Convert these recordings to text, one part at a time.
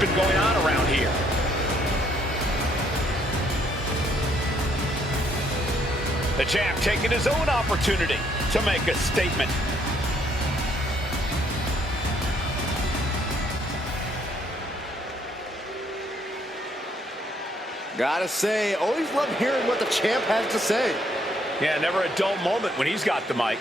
been going on around here. The champ taking his own opportunity to make a statement. Gotta say, always love hearing what the champ has to say. Yeah, never a dull moment when he's got the mic.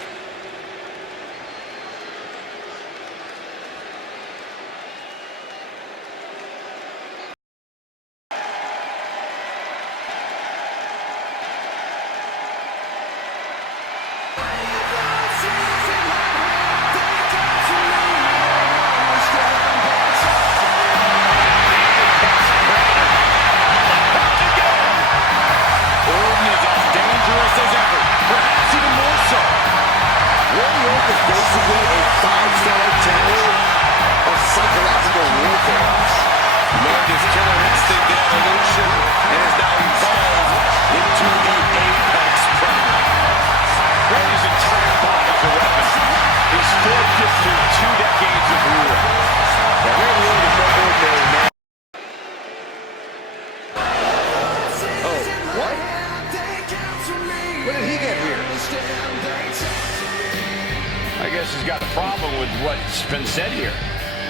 I guess he's got a problem with what's been said here.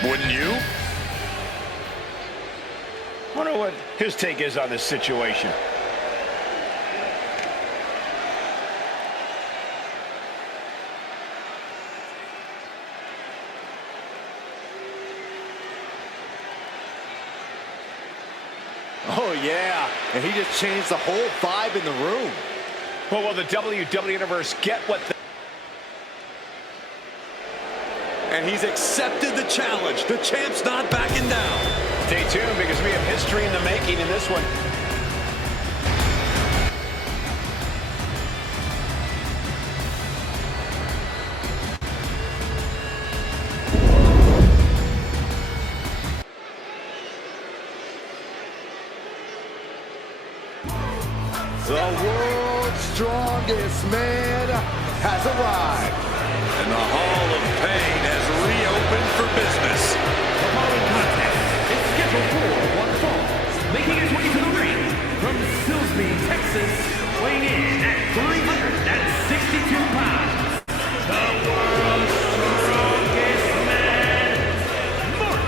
Wouldn't you? Wonder what his take is on this situation. Oh, yeah. And he just changed the whole vibe in the room. Well, will the WWE Universe get what the... And he's accepted the challenge. The champ's not backing down. Stay tuned because we have history in the making in this one. The world's strongest man has arrived. And the Hall of Pain has reopened for business. The following contest is scheduled for one fall. Making his way to the ring from Silsbee, Texas, weighing in at 362 pounds. The world's strongest man, Mark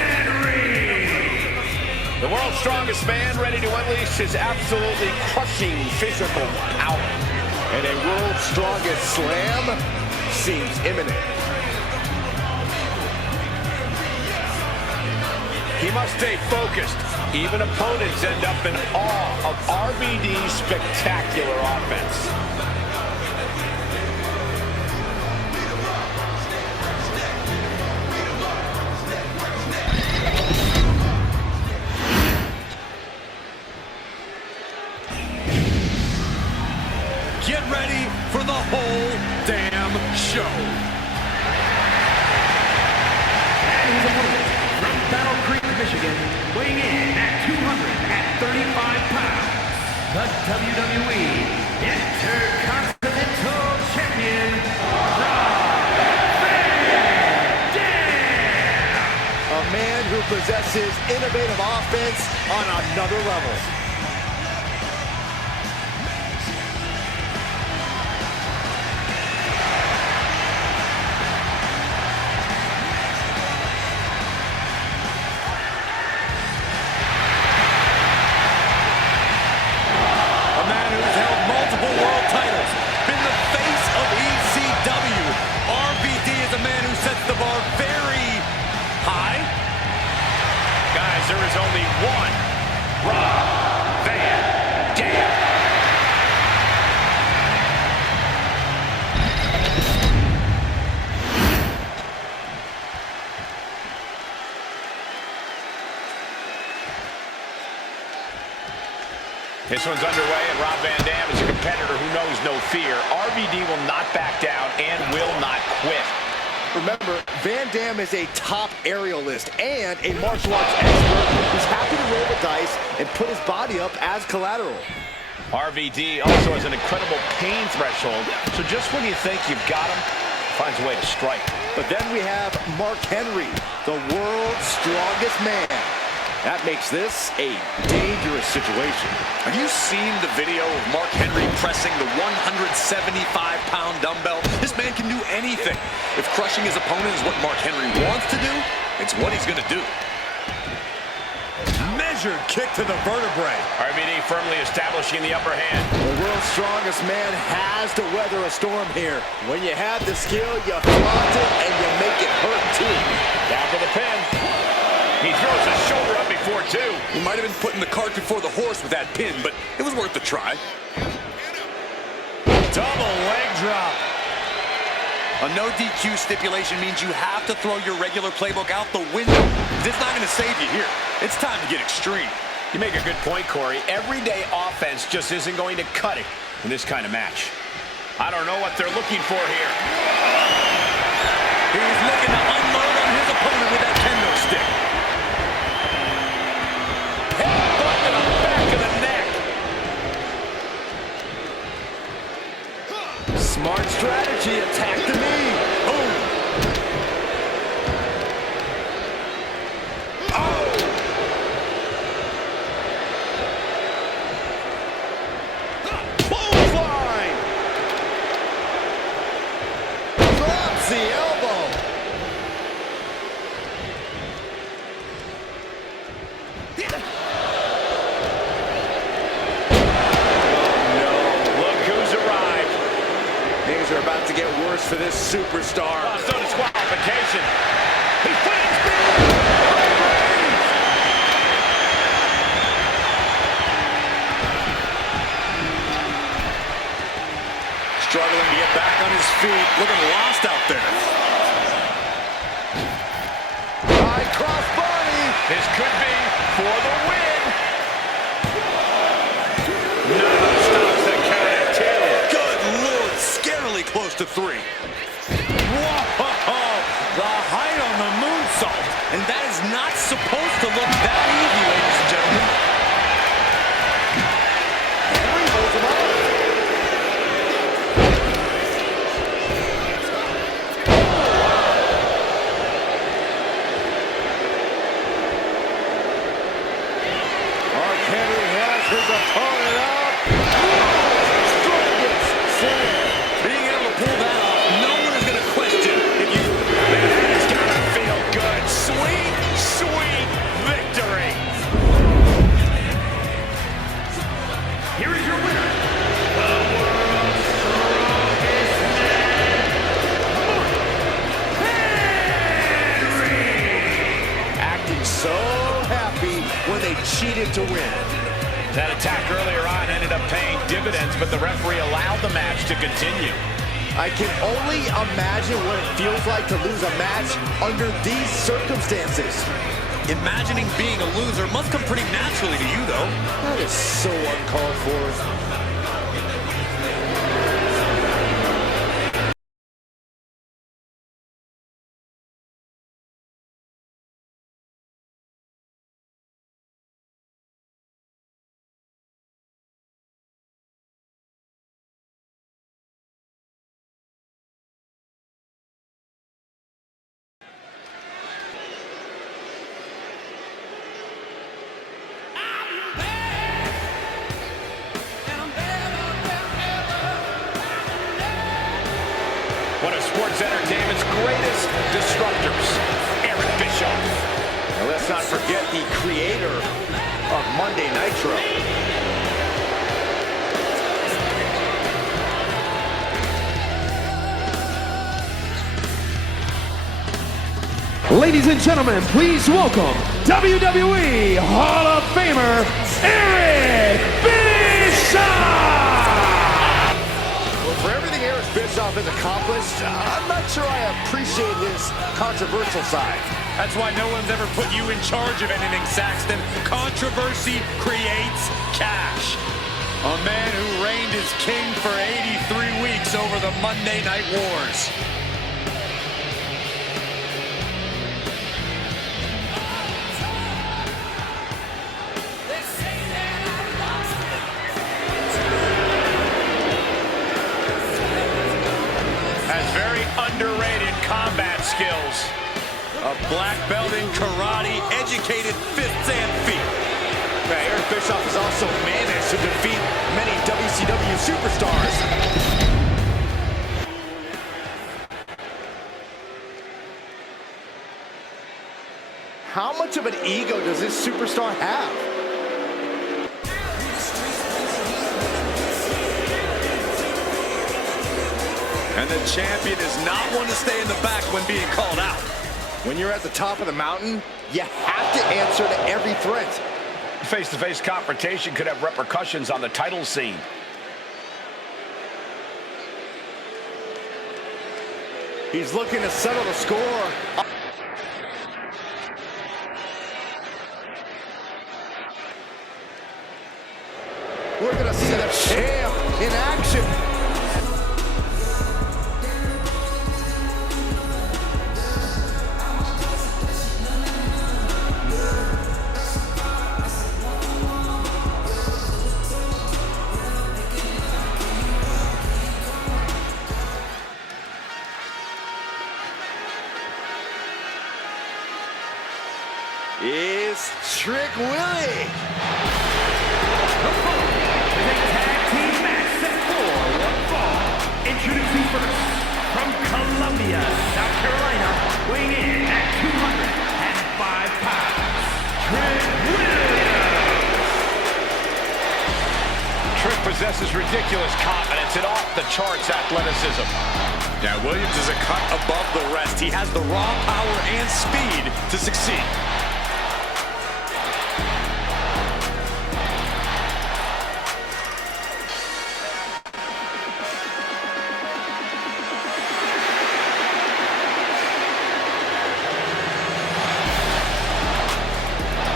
Henry. The world's strongest man ready to unleash his absolutely crushing physical power. And a world's strongest slam seems imminent. He must stay focused. Even opponents end up in awe of RVD's spectacular offense. Get ready for the whole damn show. And his opponent from Battle Creek, Michigan, weighing in at 235 pounds. The WWE Intercontinental Champion, Rob Van Dam. A man who possesses innovative offense on another level. There is only one Rob Van Dam. This one's underway, and Rob Van Dam is a competitor who knows no fear. RVD will not back down and will not quit. Remember, Van Dam is a top aerialist and a martial arts expert who's happy to roll the dice and put his body up as collateral. RVD also has an incredible pain threshold, so just when you think you've got him, finds a way to strike. But then we have Mark Henry, the world's strongest man. That makes this a dangerous situation. Have you seen the video of Mark Henry pressing the 175-pound dumbbell? This man can do anything. If crushing his opponent is what Mark Henry wants to do, it's what he's going to do. Measured kick to the vertebrae. RVD firmly establishing the upper hand. The world's strongest man has to weather a storm here. When you have the skill, you flaunt it and you make it hurt too. Down for the pin. He throws his shoulder up before two. He might have been putting the cart before the horse with that pin, but it was worth a try. Double leg drop. A no DQ stipulation means you have to throw your regular playbook out the window. It's not going to save you here. It's time to get extreme. You make a good point, Corey. Everyday offense just isn't going to cut it in this kind of match. I don't know what they're looking for here. He's looking to unload on his opponent with that kendo stick. Headbutt to the back of the neck. Smart strategy, attack the knee. Boom. Clothesline. Drops the elbow. Look who's arrived. Things are about to get worse for this superstar. So disqualification. He's putting speed. Struggling to get back on his feet. Looking lost out there. High cross body. This could be for the win. No, stops the count at two. Good Lord, scarily close to three. Whoa, the height on the moonsault. And that is not supposed to look that easy, ladies and gentlemen. Henry holds him up. Mark Henry has his opponent up. Strongest slam. Being able to pull that off, no one is going to question if you... Man, it's gotta feel good. Sweet, sweet victory. Here is your winner, the world's strongest man, Mark Henry. Acting so happy when they cheated to win. That attack earlier on ended up paying dividends, but the referee allowed the match to continue. I can only imagine what it feels like to lose a match under these circumstances. Imagining being a loser must come pretty naturally to you, though. That is so uncalled for. One of sports entertainment's greatest disruptors, Eric Bischoff. And let's not forget the creator of Monday Nitro. Ladies and gentlemen, please welcome WWE Hall of Famer Eric Bischoff! Well, for everything Eric Bischoff has accomplished, I'm not sure I appreciate his controversial side. That's why no one's ever put you in charge of anything, Saxton. Controversy creates cash. A man who reigned as king for 83 weeks over the Monday Night Wars. Has very underrated combat skills. A black belt in karate, educated fists and feet. Eric Bischoff has also managed to defeat many WCW superstars. How much of an ego does this superstar have? And the champion is not one to stay in the back when being called out. When you're at the top of the mountain, you have to answer to every threat. Face-to-face confrontation could have repercussions on the title scene. He's looking to settle the score. We're gonna see the champ in action. Is Trick Willie. The following is a tag team match set for one fall. Introducing first, from Columbia, South Carolina, weighing in at 205 pounds, Trick Williams. Trick possesses ridiculous confidence and off-the-charts athleticism. Now, Williams is a cut above the rest. He has the raw power and speed to succeed.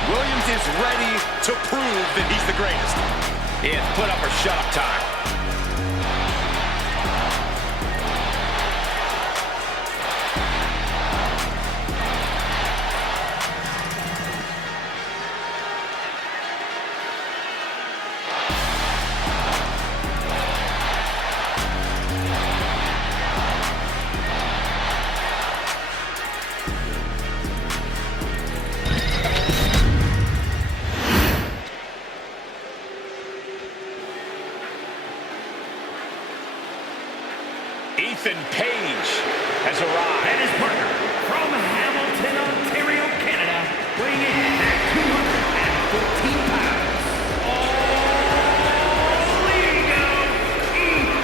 Williams is ready to prove that he's the greatest. It's put up or shut up time. Ethan Page has arrived. And his partner, from Hamilton, Ontario, Canada, weighing in at 214 pounds, all ego, Ethan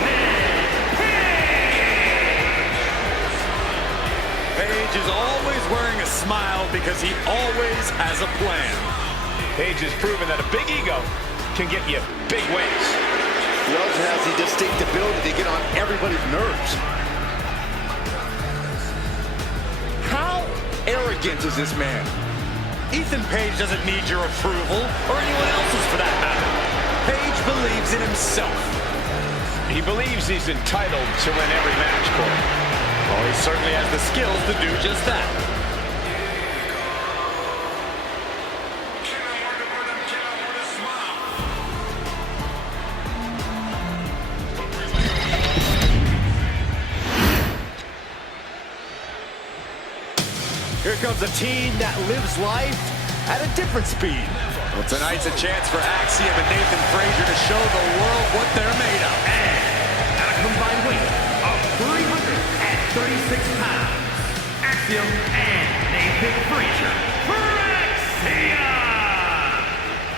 Page. Page is always wearing a smile because he always has a plan. Page has proven that a big ego can get you big wins. He also has the distinct ability to get on everybody's nerves. How arrogant is this man? Ethan Page doesn't need your approval, or anyone else's for that matter. Page believes in himself. He believes he's entitled to win every match, Corey. Well, he certainly has the skills to do just that. Here comes a team that lives life at a different speed. Well, tonight's a chance for Axiom and Nathan Frazier to show the world what they're made of. And at a combined weight of 336 pounds, Axiom and Nathan Frazier for Axiom.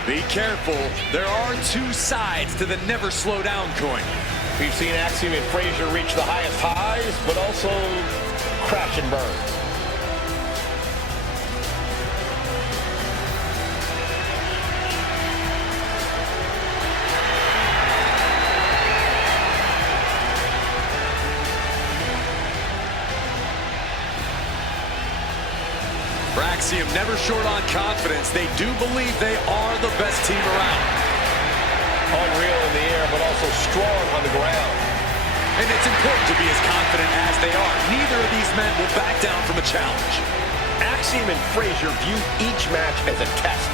Be careful, there are two sides to the never slow down coin. We've seen Axiom and Frazier reach the highest highs, but also crash and burn. Axiom never short on confidence. They do believe they are the best team around. Unreal in the air, but also strong on the ground. And it's important to be as confident as they are. Neither of these men will back down from a challenge. Axiom and Frazier view each match as a test.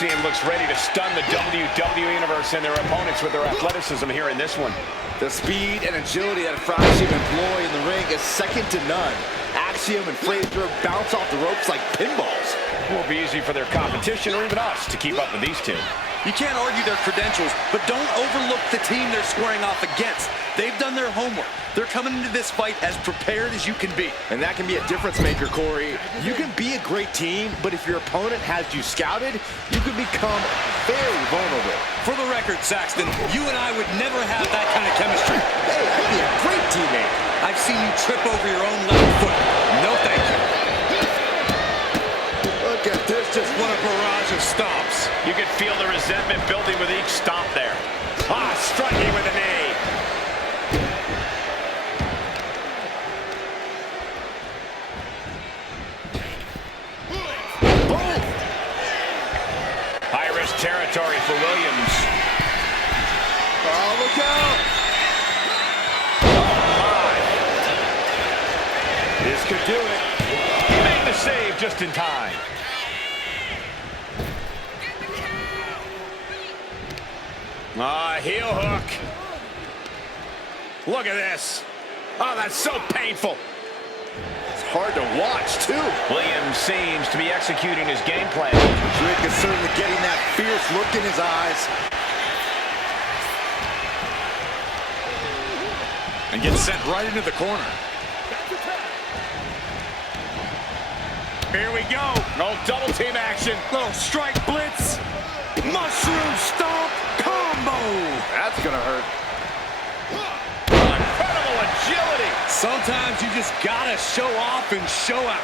Axiom looks ready to stun the WWE Universe and their opponents with their athleticism here in this one. The speed and agility that Axiom employ in the ring is second to none. Axiom and Frazier bounce off the ropes like pinballs. It won't be easy for their competition or even us to keep up with these two. You can't argue their credentials, but don't overlook the team they're squaring off against. They've done their homework. They're coming into this fight as prepared as you can be. And that can be a difference maker, Corey. You can be a great team, but if your opponent has you scouted, you can become very vulnerable. For the record, Saxton, you and I would never have that kind of chemistry. Hey, I'd be a great teammate. I've seen you trip over your own left foot. No thank you. Look at this, just What a barrage of stomps. You can feel the resentment building with each stomp there. Striking with a knee. boom. High-risk territory for Williams. Oh, look out. This could do it. He made the save just in time. Heel hook. Look at this. Oh, that's so painful. It's hard to watch, too. Williams seems to be executing his game plan. Rick is certainly getting that fierce look in his eyes. And gets sent right into the corner. Here we go. No double team action. Little strike blitz. Mushroom stomp combo. That's gonna hurt. Incredible agility. Sometimes you just gotta show off and show out.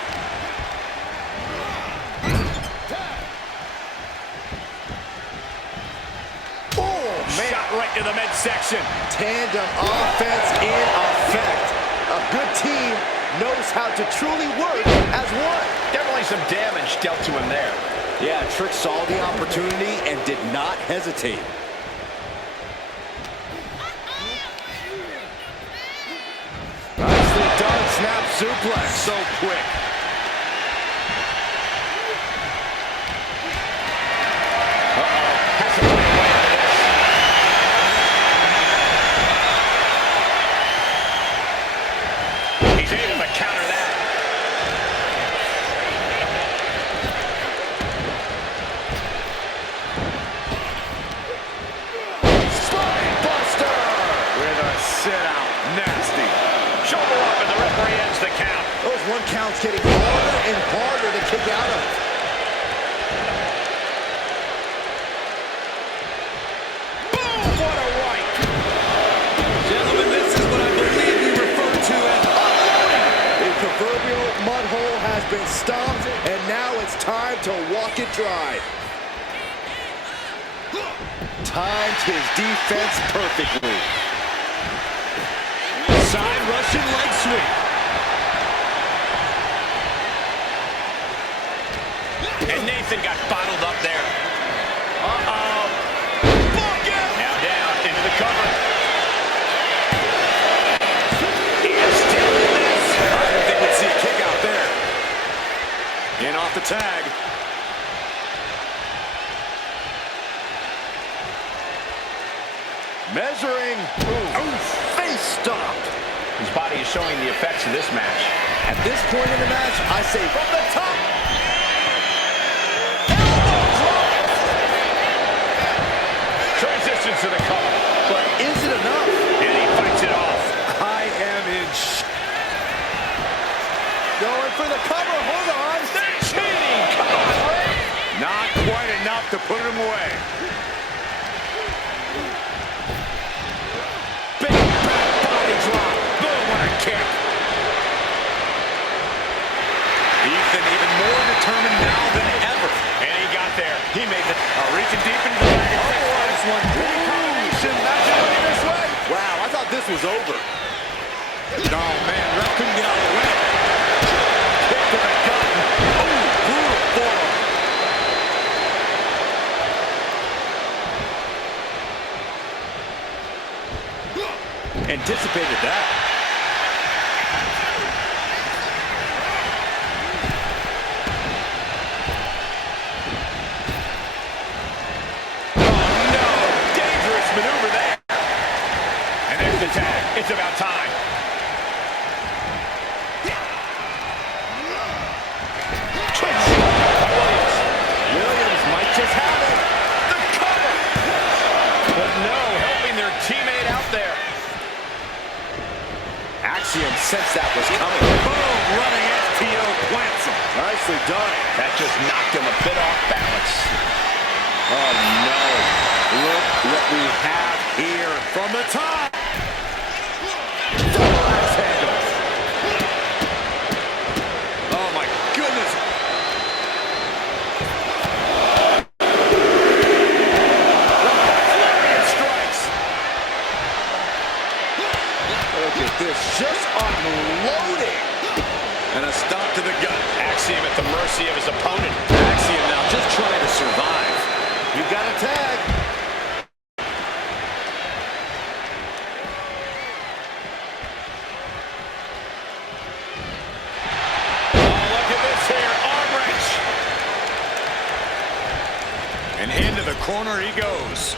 Oh, man. Shot right to the midsection. Tandem offense in effect. A good team knows how to truly work as one. Definitely some damage dealt to him there. Yeah, Trick saw the opportunity and did not hesitate. Nicely done, snap suplex. So quick. Has to find a way out of this. He's able to counter that. Spine buster with a sit-out. Nasty. Shoulder up and the referee ends the count. Those one counts getting harder and harder to kick out of. Boom! What a right. Gentlemen, this is what I believe you refer to as unloading. The proverbial mud hole has been stomped, and now it's time to walk it dry. Timed his defense perfectly. Side Russian leg sweep. And Nathan got bottled up there. Uh-oh. Book it! Now down into the cover. He is still in this. I didn't think we'd see a kick out there. In off the tag. Measuring. Face stomped. His body is showing the effects of this match. At this point in the match, I say from the top. Transitions to the cover. But is it enough? And he fights it off. I am in Going for the cover. Hold on. They're cheating. Come on, Ray. Not quite enough to put him away. Big back body drop. Boom, what a kick. Ethan even more determined now than ever. And he got there. He made the... reaching deep into the bag. This one. Combination. Match it looking this way. Wow, I thought this was over. Oh, man, ref couldn't get out of the way. Kick to the gut. Oh, brutal forearm. Anticipated that. wins the tag. It's about time. Williams might just have it. The cover. But no, helping their teammate out there. Axiom sensed that was coming. Boom, running FTO plants him. Nicely done. That just knocked him a bit off balance. Oh, no. Look what we have here. From the top. Double axe handle. Oh, my goodness. Strikes. Look at this. Just unloading. And a stop to the gut. Axiom at the mercy of his opponent. Axiom now just trying to survive. You got a tag. Look at this here. Arm wrench. And into the corner he goes.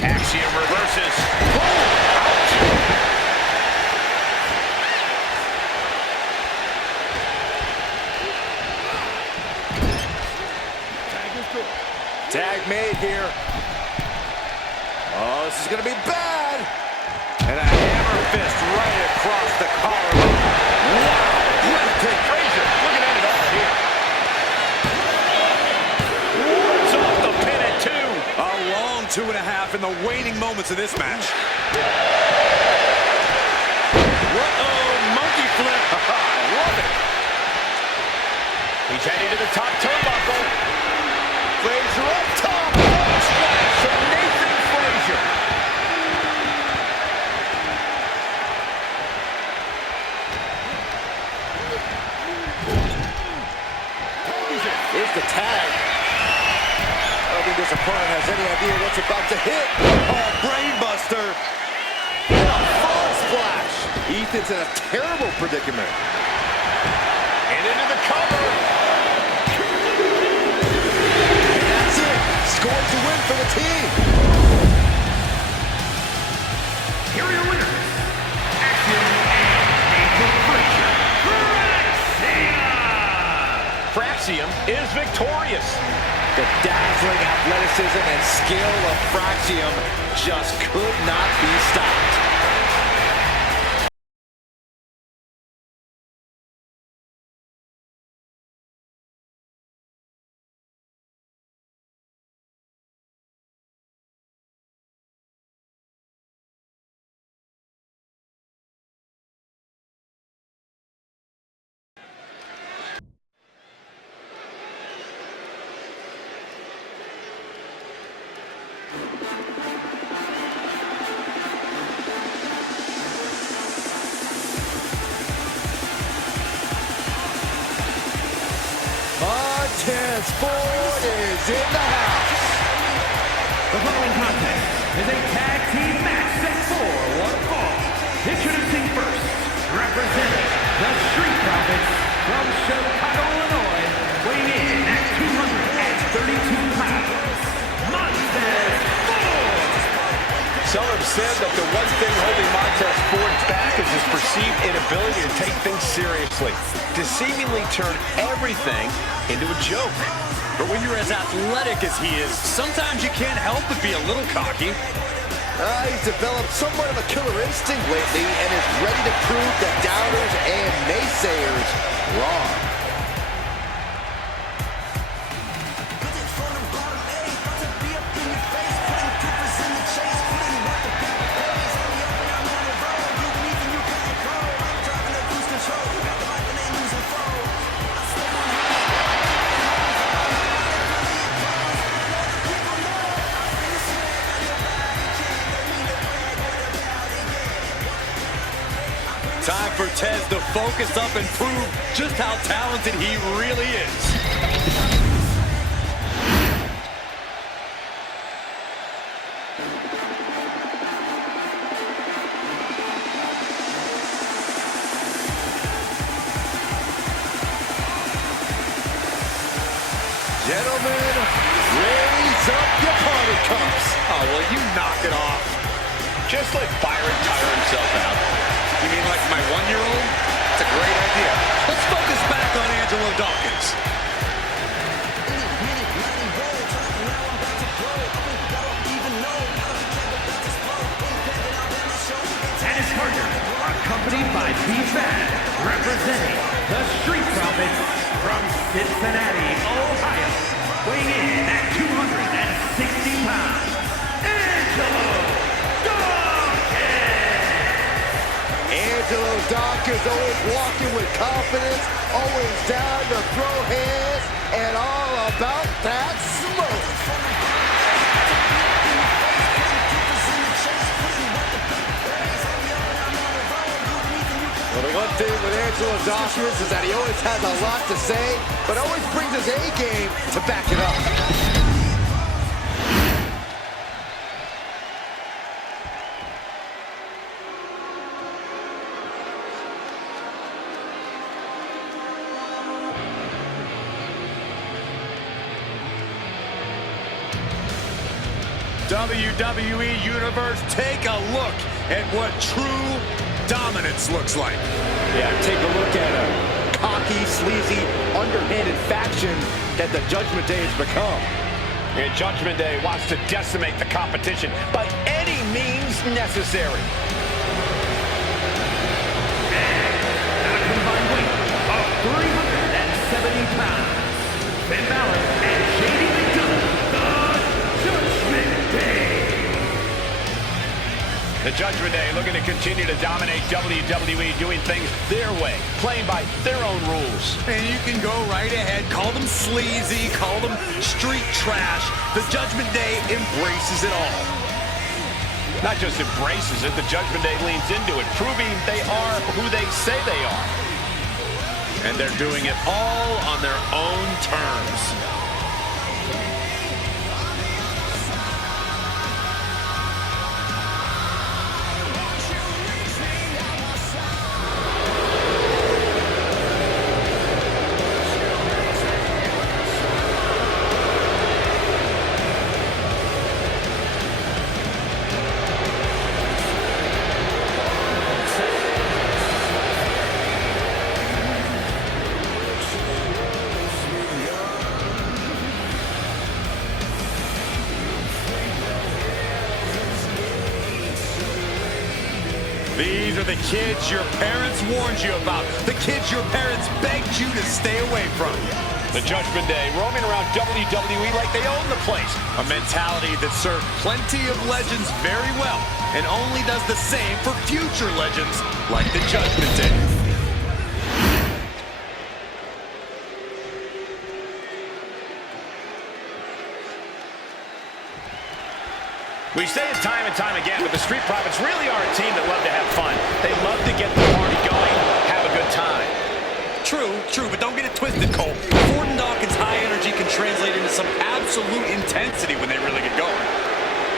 Axiom reverses. Tag made here. Oh, this is going to be bad. And a hammer fist right across the collarbone. Wow. Breathtaking. Frazier looking at it all here. Wards off the pin at 2. A long 2.5 in the waning moments of this match. Uh-oh, monkey flip. I love it. He's heading to the top turnbuckle. Frazier up top. Splash from Nathan Frazier. Here's the tag. I don't think this opponent has any idea what's about to hit. Oh, brainbuster. A frog splash. Ethan's in a terrible predicament. And into the cover. That's it. Scores the win for the team. Here are your winners, Axiom and Nathan Frazier. Fraxium is victorious. The dazzling athleticism and skill of Fraxium just could not be stopped. Montez Ford is in the house. The following contest is a tag team match set for one fall. Introducing first, representing the Street Profits from Chicago, Illinois, weighing in at 232 pounds, Montez Ford. Some have said that the one thing holding Montez Ford back is his perceived inability to take things seriously, to seemingly turn everything into a joke. But when you're as athletic as he is, sometimes you can't help but be a little cocky. He's developed somewhat of a killer instinct lately and is ready to prove the doubters and naysayers wrong. Time for Tez to focus up and prove just how talented he really is. Gentlemen, raise up your party cups. Oh, will you knock it off? Just let Byron tire himself out. You mean like my 1-year-old? That's a great idea. Let's focus back on Angelo Dawkins. And his partner, accompanied by B-Fat, representing the Street Profits from Cincinnati, Ohio, weighing in at 260 pounds, Angelo Dawkins! Angelo Dawkins always walking with confidence, always down to throw hands, and all about that smoke. Well, the one thing with Angelo Dawkins is that he always has a lot to say, but always brings his A-game to back it up. WWE Universe, take a look at what true dominance looks like. Yeah, take a look at a cocky, sleazy, underhanded faction that the Judgment Day has become. And Judgment Day wants to decimate the competition by any means necessary. At a combined weight of 370 pounds, Finn Balor and JD McDonald, the Judgment Day. The Judgment Day looking to continue to dominate WWE, doing things their way, playing by their own rules. And you can go right ahead, call them sleazy, call them street trash. The Judgment Day embraces it all. Not just embraces it, the Judgment Day leans into it, proving they are who they say they are. And they're doing it all on their own terms. These are the kids your parents warned you about. The kids your parents begged you to stay away from. The Judgment Day roaming around WWE like they own the place. A mentality that served plenty of legends very well and only does the same for future legends like the Judgment Day. We say it time and time again, but the Street Profits really are a team that love to have fun. They love to get the party going, have a good time. True, but don't get it twisted, Cole. Ford and Dawkins' high energy can translate into some absolute intensity when they really get going.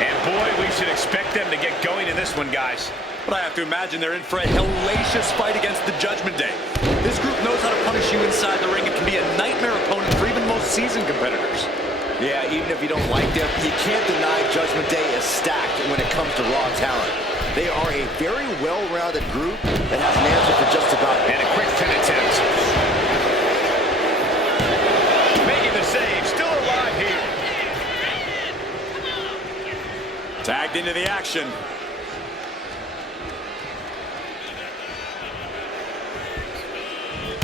And boy, we should expect them to get going in this one, guys. But I have to imagine they're in for a hellacious fight against the Judgment Day. This group knows how to punish you inside the ring and can be a nightmare opponent for even most seasoned competitors. Yeah, even if you don't like them, you can't deny Judgment Day is stacked when it comes to raw talent. They are a very well-rounded group that has an answer for just about it. And a quick pin attempt. Making the save, still alive here. Tagged into the action.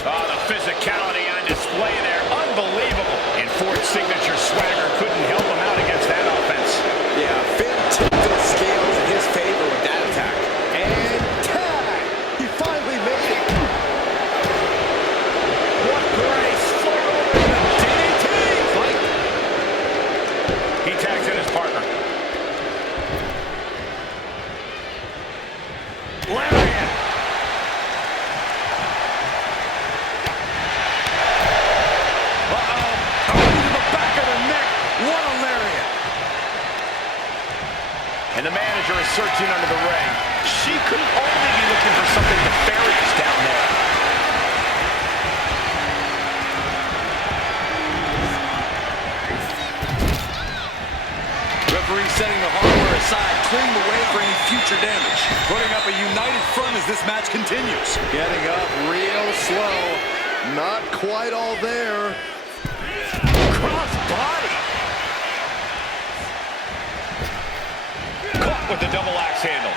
Oh, the physicality on display there. Unbelievable. And Ford's signature swagger couldn't help him out against that offense. Yeah, Finn tipped the scales in his favor with that attack. And tag! He finally made it. What grace. Flair over the DDT. Fight. He tags in his partner. Lariat. And the manager is searching under the ring. She could only be looking for something nefarious down there. Referee setting the hardware aside. clearing the way for any future damage. Putting up a united front as this match continues. Getting up real slow. Not quite all there. Cross body. Caught with the double axe handle.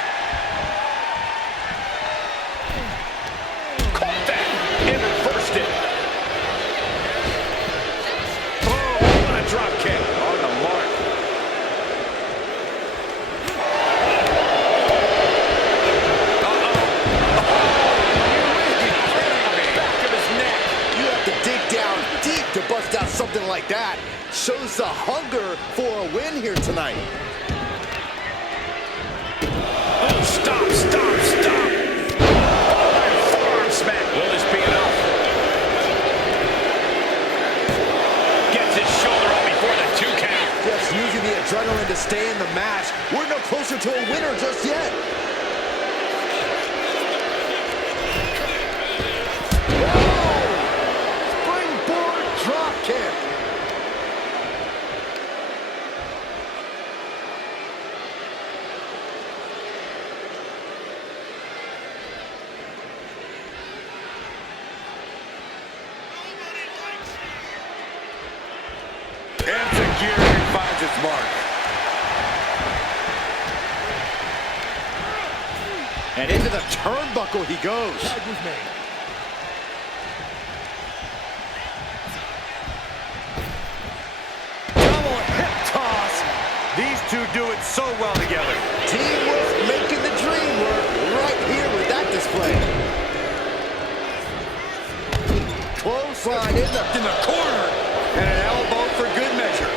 Caught that and reversed it. Oh, what a drop kick. On the mark. To bust out something like that shows the hunger for a win here tonight. Oh, stop. Forearm smack. Will this be enough? Gets his shoulder up before the 2 count. Just using the adrenaline to stay in the match. We're no closer to a winner just yet. Drop kick. Enzuigiri finds its mark. And into the turnbuckle he goes. These two do it so well together. Teamwork making the dream work right here with that display. Clothesline in the corner. And an elbow for good measure.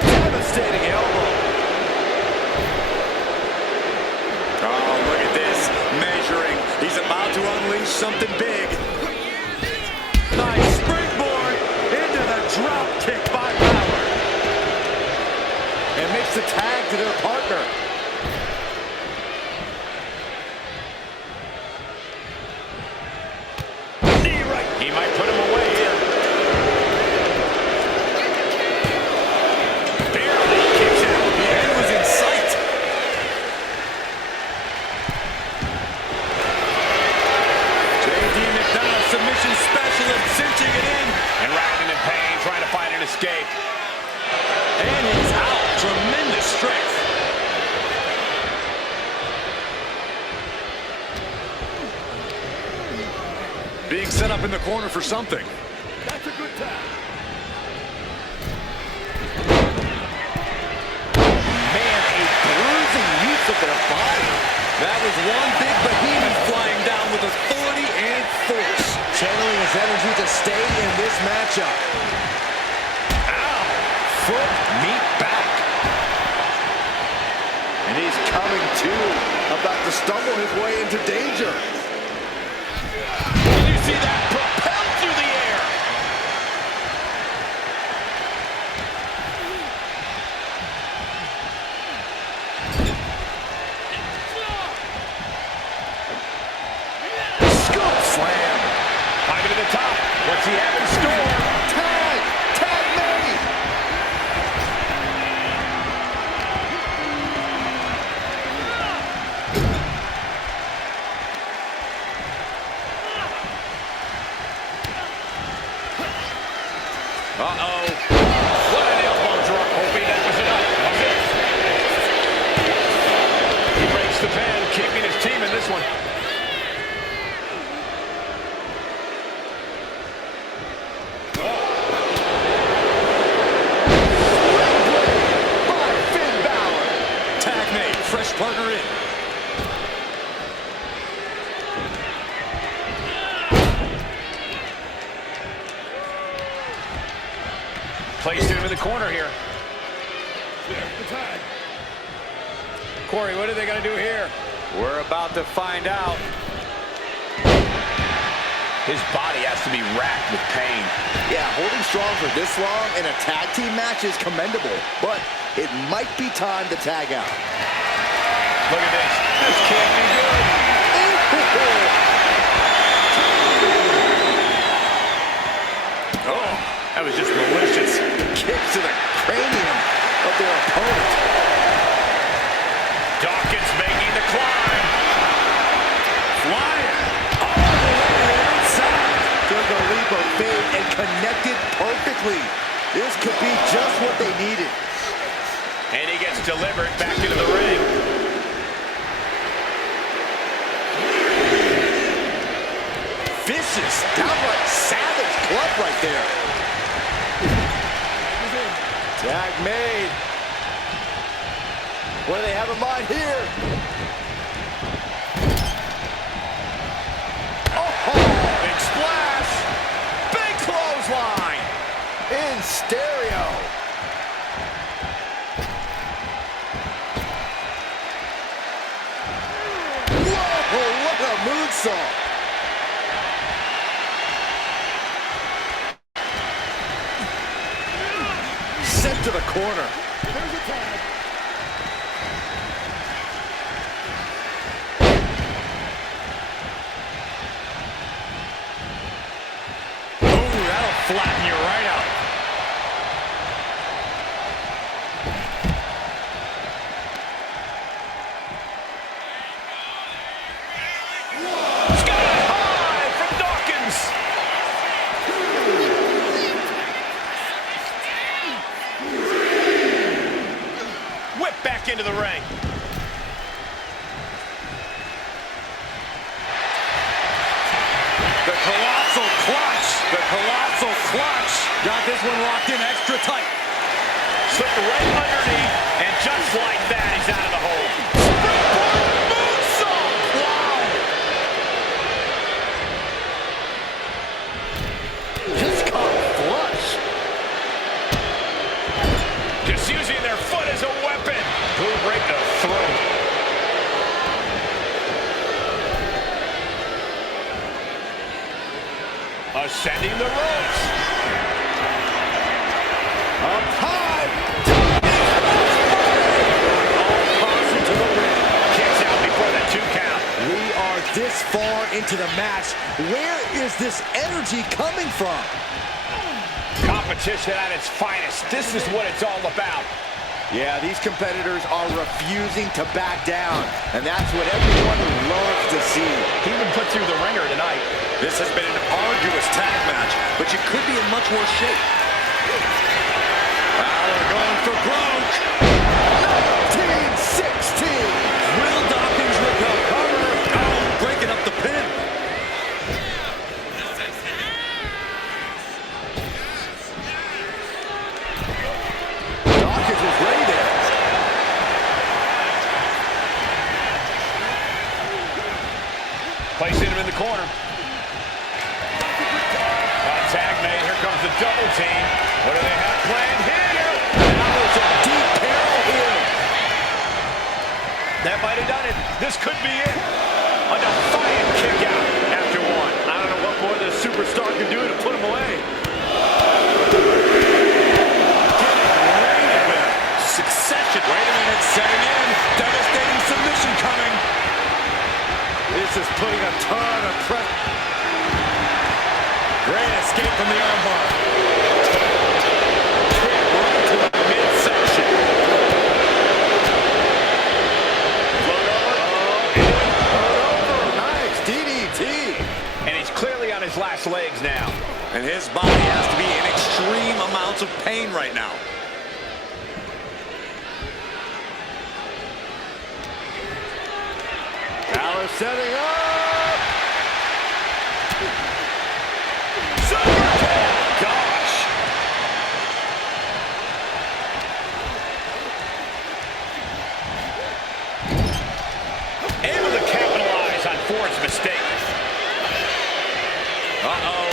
Devastating elbow. Oh, look at this. Measuring. He's about to unleash something big. Nice springboard into the drop kick by Power. and makes the tag to their partner. Knee right. He might put him away here. Barely kicks out. The end was in sight. J.D. McDonald, submission specialist, cinching it in. And writhing in pain, trying to find an escape. And he's out. Tremendous strength. Being set up in the corner for something. That's a good tag. Man, a bruising use of their body. That was one big behemoth flying down with authority and force. Channeling his energy to stay in this matchup. Ow. Foot meet back. And he's coming to, about to stumble his way into danger. Did you see that? Propelled through the air. Scoop slam. Climbing to the top. What's he have in store? Tag! Tag me! Uh-oh. What an elbow drop. Hoping that was enough. Was it? He breaks the pen, keeping his team in this one. By Finn Balor. Tag made. Fresh partner in. Placed into the corner here. There's the tag. Corey, what are they going to do here? We're about to find out. His body has to be racked with pain. Yeah, holding strong for this long in a tag team match is commendable, but it might be time to tag out. Look at this. This can't be good. Oh, that was just malicious. Kick to the cranium of their opponent. Dawkins making the climb. Flying all the way inside. Took a leap of faith and connected perfectly. This could be just what they needed. And he gets delivered back into the ring. Vicious, downright savage club right there. Tag made. What do they have in mind here? Oh, Big splash. Big clothesline. in stereo. Whoa, what a moonsault. Sent to the corner. There's a tag. Oh, that'll flatten you right out. Sky high from Dawkins. Whip back into the ring. The colossal clutch. The colossal clutch. Got this one locked in extra tight. Slipped right underneath, and just like that, he's out of the hole. Springboard moonsault! Wow! Just caught flush. Just using their foot as a weapon. Boom right to the throat. Ascending the ropes. Up high. All caution to the ring. Kicks out before the 2 count. We are this far into the match. Where is this energy coming from? Competition at its finest. This is what it's all about. Yeah, these competitors are refusing to back down, and that's what everyone loves to see. He even put through the ringer tonight. This has been an arduous tag match, but you could be in much worse shape. Balor going for broke. 1916. Will Dawkins recover? Oh, breaking up the pin. Dawkins was ready there. Placing him in the corner. Tag made. Here comes the double team. What do they have planned here? Now there's a deep peril here. That might have done it. This could be it. A defiant kick out after one. I don't know what more the superstar can do to put him away. Getting with succession. Wait a minute, setting in. Devastating submission coming. This is putting a ton of pressure. Great escape from the armbar. Kick right to the midsection. Float over. Nice DDT. And he's clearly on his last legs now. And his body has to be in extreme amounts of pain right now. Balor setting up. Gosh. Able to capitalize on Ford's mistake. Uh-oh.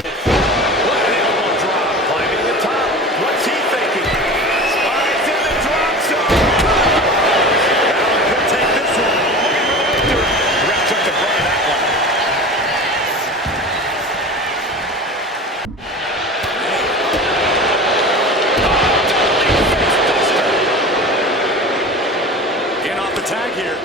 What an elbow drop. Climbing to the top. What's he thinking? He's in the drop zone. Balor could take this one. Looking for the victory. Ref took the brunt of that one. Getting off the tag here.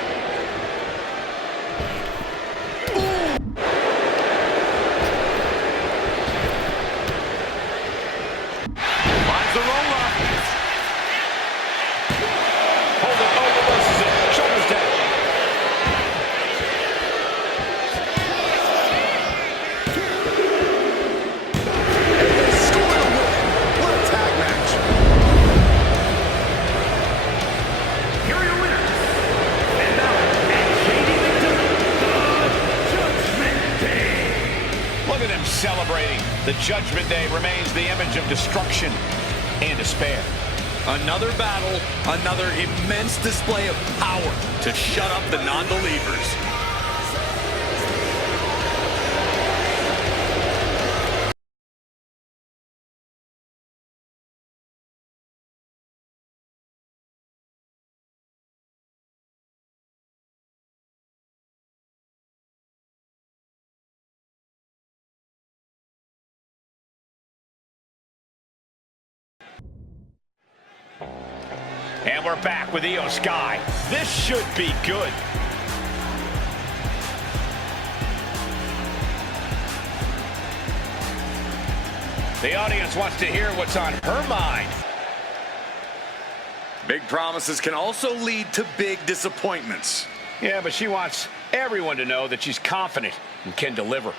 celebrating. The Judgment Day remains the image of destruction and despair. Another battle, another immense display of power to shut up the non-believers. And we're back with Io Sky. This should be good. The audience wants to hear what's on her mind. Big promises can also lead to big disappointments. Yeah, but she wants everyone to know that she's confident and can deliver.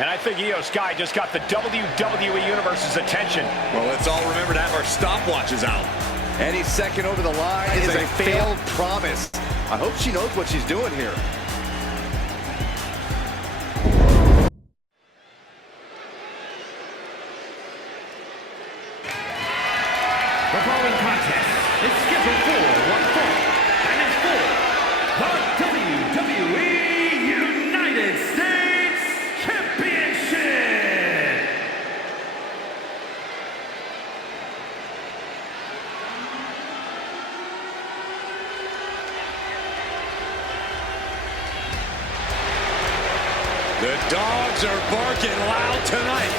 And I think Io Sky just got the WWE Universe's attention. Well, let's all remember to have our stopwatches out. Any second over the line is a failed promise. I hope she knows what she's doing here. The following contest is scheduled for one fall, and it's for the WWE United States Championship. The dogs are barking loud tonight.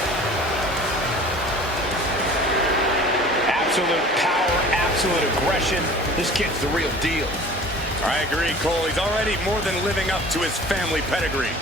Absolute power, absolute aggression. This kid's the real deal. I agree, Cole. He's already more than living up to his family pedigree.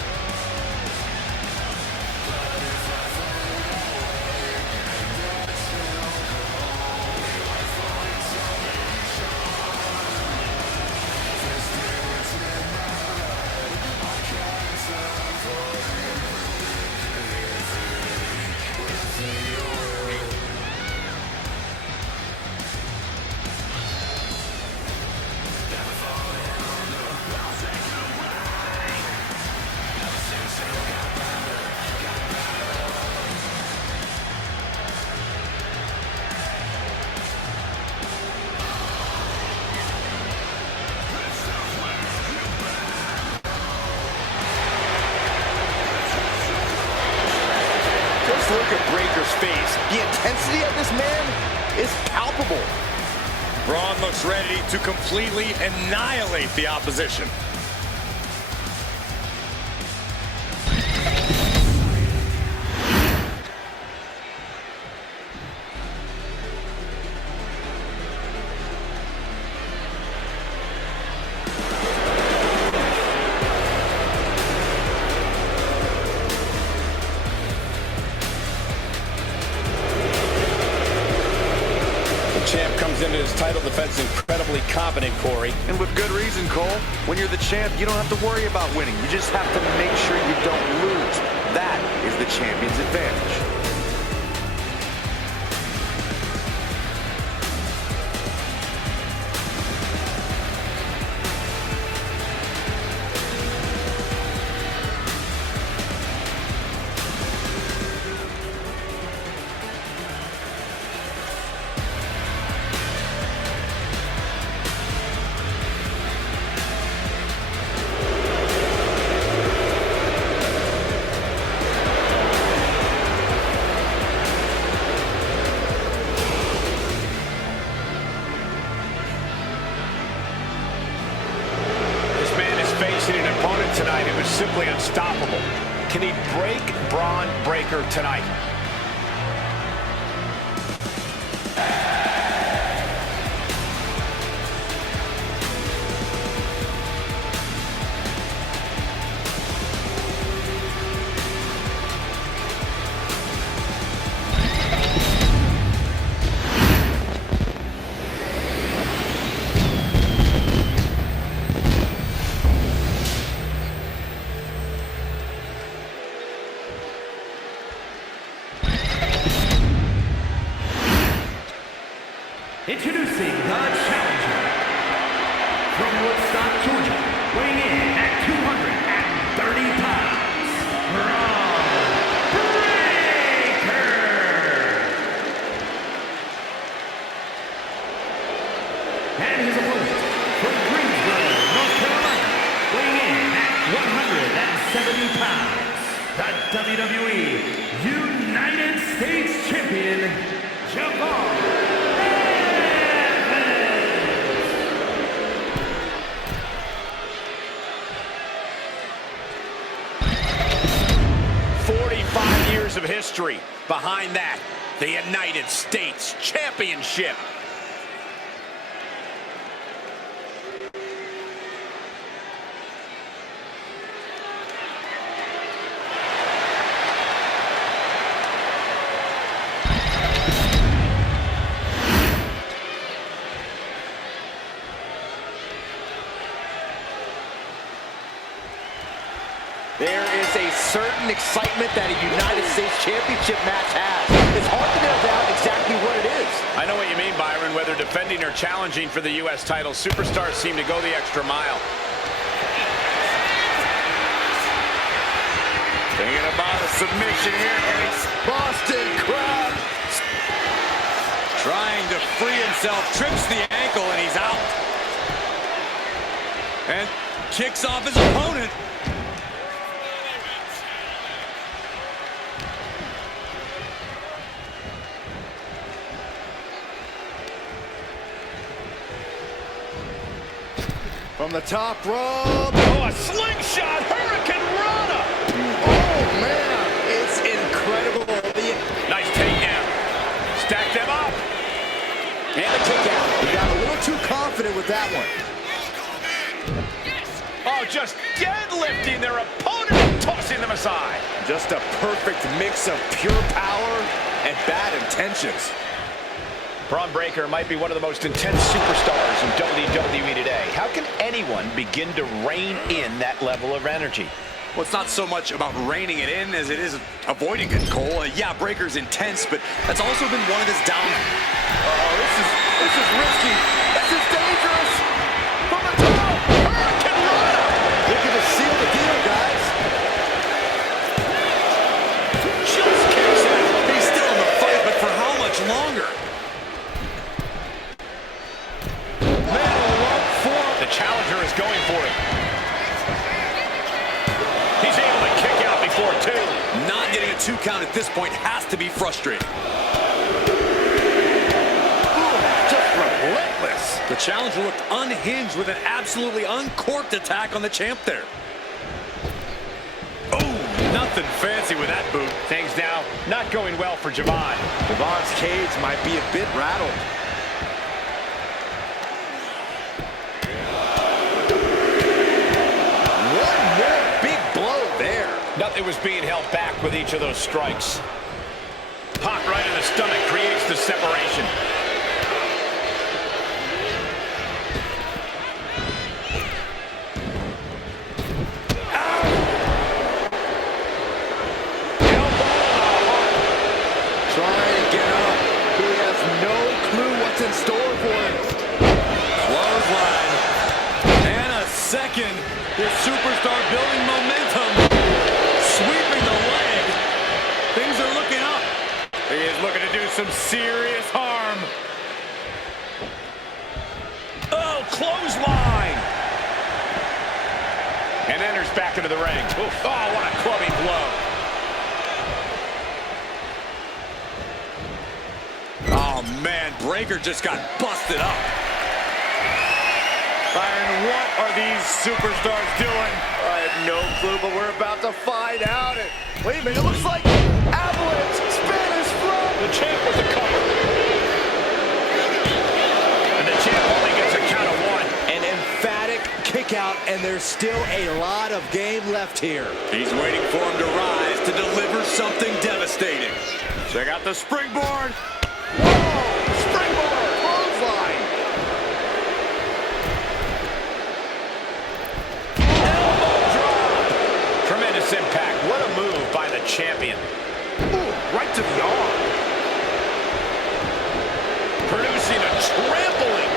Look at Breaker's face. The intensity of this man is palpable. Braun looks ready to completely annihilate the opposition. Champ comes into his title defense incredibly confident, Corey. And with good reason, Cole. When you're the champ, you don't have to worry about winning. You just have to make sure you don't lose. That is the champion's advantage. Tonight, it was simply unstoppable. Can he break Braun Breaker tonight? Introducing the challenger from Woodstock, Georgia, weighing in at 230 pounds, Braun Breaker. And his opponent from Greensboro, North Carolina, weighing in at 170 pounds, the WWE United States Champion, Javon. 45 years of history behind that, the United States Championship. There is a certain excitement that a United States Championship match has. It's hard to nail down exactly what it is. I know what you mean, Byron. Whether defending or challenging for the U.S. title, superstars seem to go the extra mile. Thinking about a submission here, Ace. Boston Crab. Trying to free himself, trips the ankle, and he's out. And kicks off his opponent. From the top rope. Oh, a slingshot Hurricane Rana. Oh, man. It's incredible. Nice takedown. Stack them up. And a kick out. He got a little too confident with that one. Oh, just deadlifting their opponent and tossing them aside. Just a perfect mix of pure power and bad intentions. Braun Breaker might be one of the most intense superstars in WWE today. How can anyone begin to rein in that level of energy? Well, it's not so much about reining it in as it is avoiding it, Cole. Yeah, Breaker's intense, but that's also been one of his down. Oh, this is risky. This is dangerous. From the top, Hurricane Rana. Looking to seal the deal, guys. Just kicks out. He's still in the fight, but for how much longer? The challenger is going for it. He's able to kick out before two. Not getting a 2 count at this point has to be frustrating. Ooh, just relentless. The challenger looked unhinged with an absolutely uncorked attack on the champ there. Oh, nothing fancy with that boot. Things now not going well for Javon. Javon's cage might be a bit rattled. Nothing was being held back with each of those strikes. Pop right in the stomach creates the separation. Trying to get up. He has no clue what's in store for him. Clothesline. And a second. This superstar building momentum. Sweeping the leg. Things are looking up. He is looking to do some serious harm. Oh, clothesline. And enters back into the ring. Oof. Oh, what a clubbing blow. Oh, man. Breaker just got busted up. Byron, what are these superstars doing? I have no clue, but we're about to find out. Wait a minute, it looks like avalanche, Spanish fly. The champ with the cover. And the champ only gets a count of 1. An emphatic kick out, and there's still a lot of game left here. He's waiting for him to rise to deliver something devastating. Check out the springboard. Whoa! Springboard! Clothesline! Elbow drop. Tremendous impact. What a move by the champion. Ooh, right to the arm. Producing a trampling.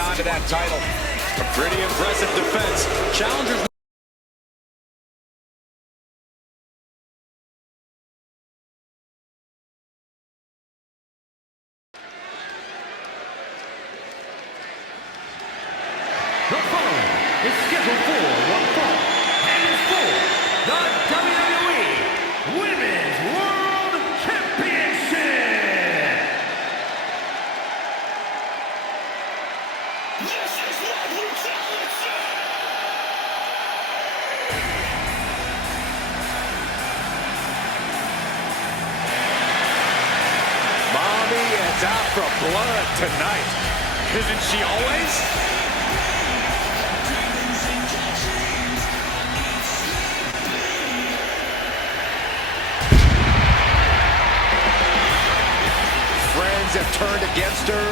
on to that title. A pretty impressive defense. Challengers. The following is scheduled for one fall and is for the WWE Women's World Championship. This is what we challenge you! Mommy is out for blood tonight. Isn't she always? Friends have turned against her.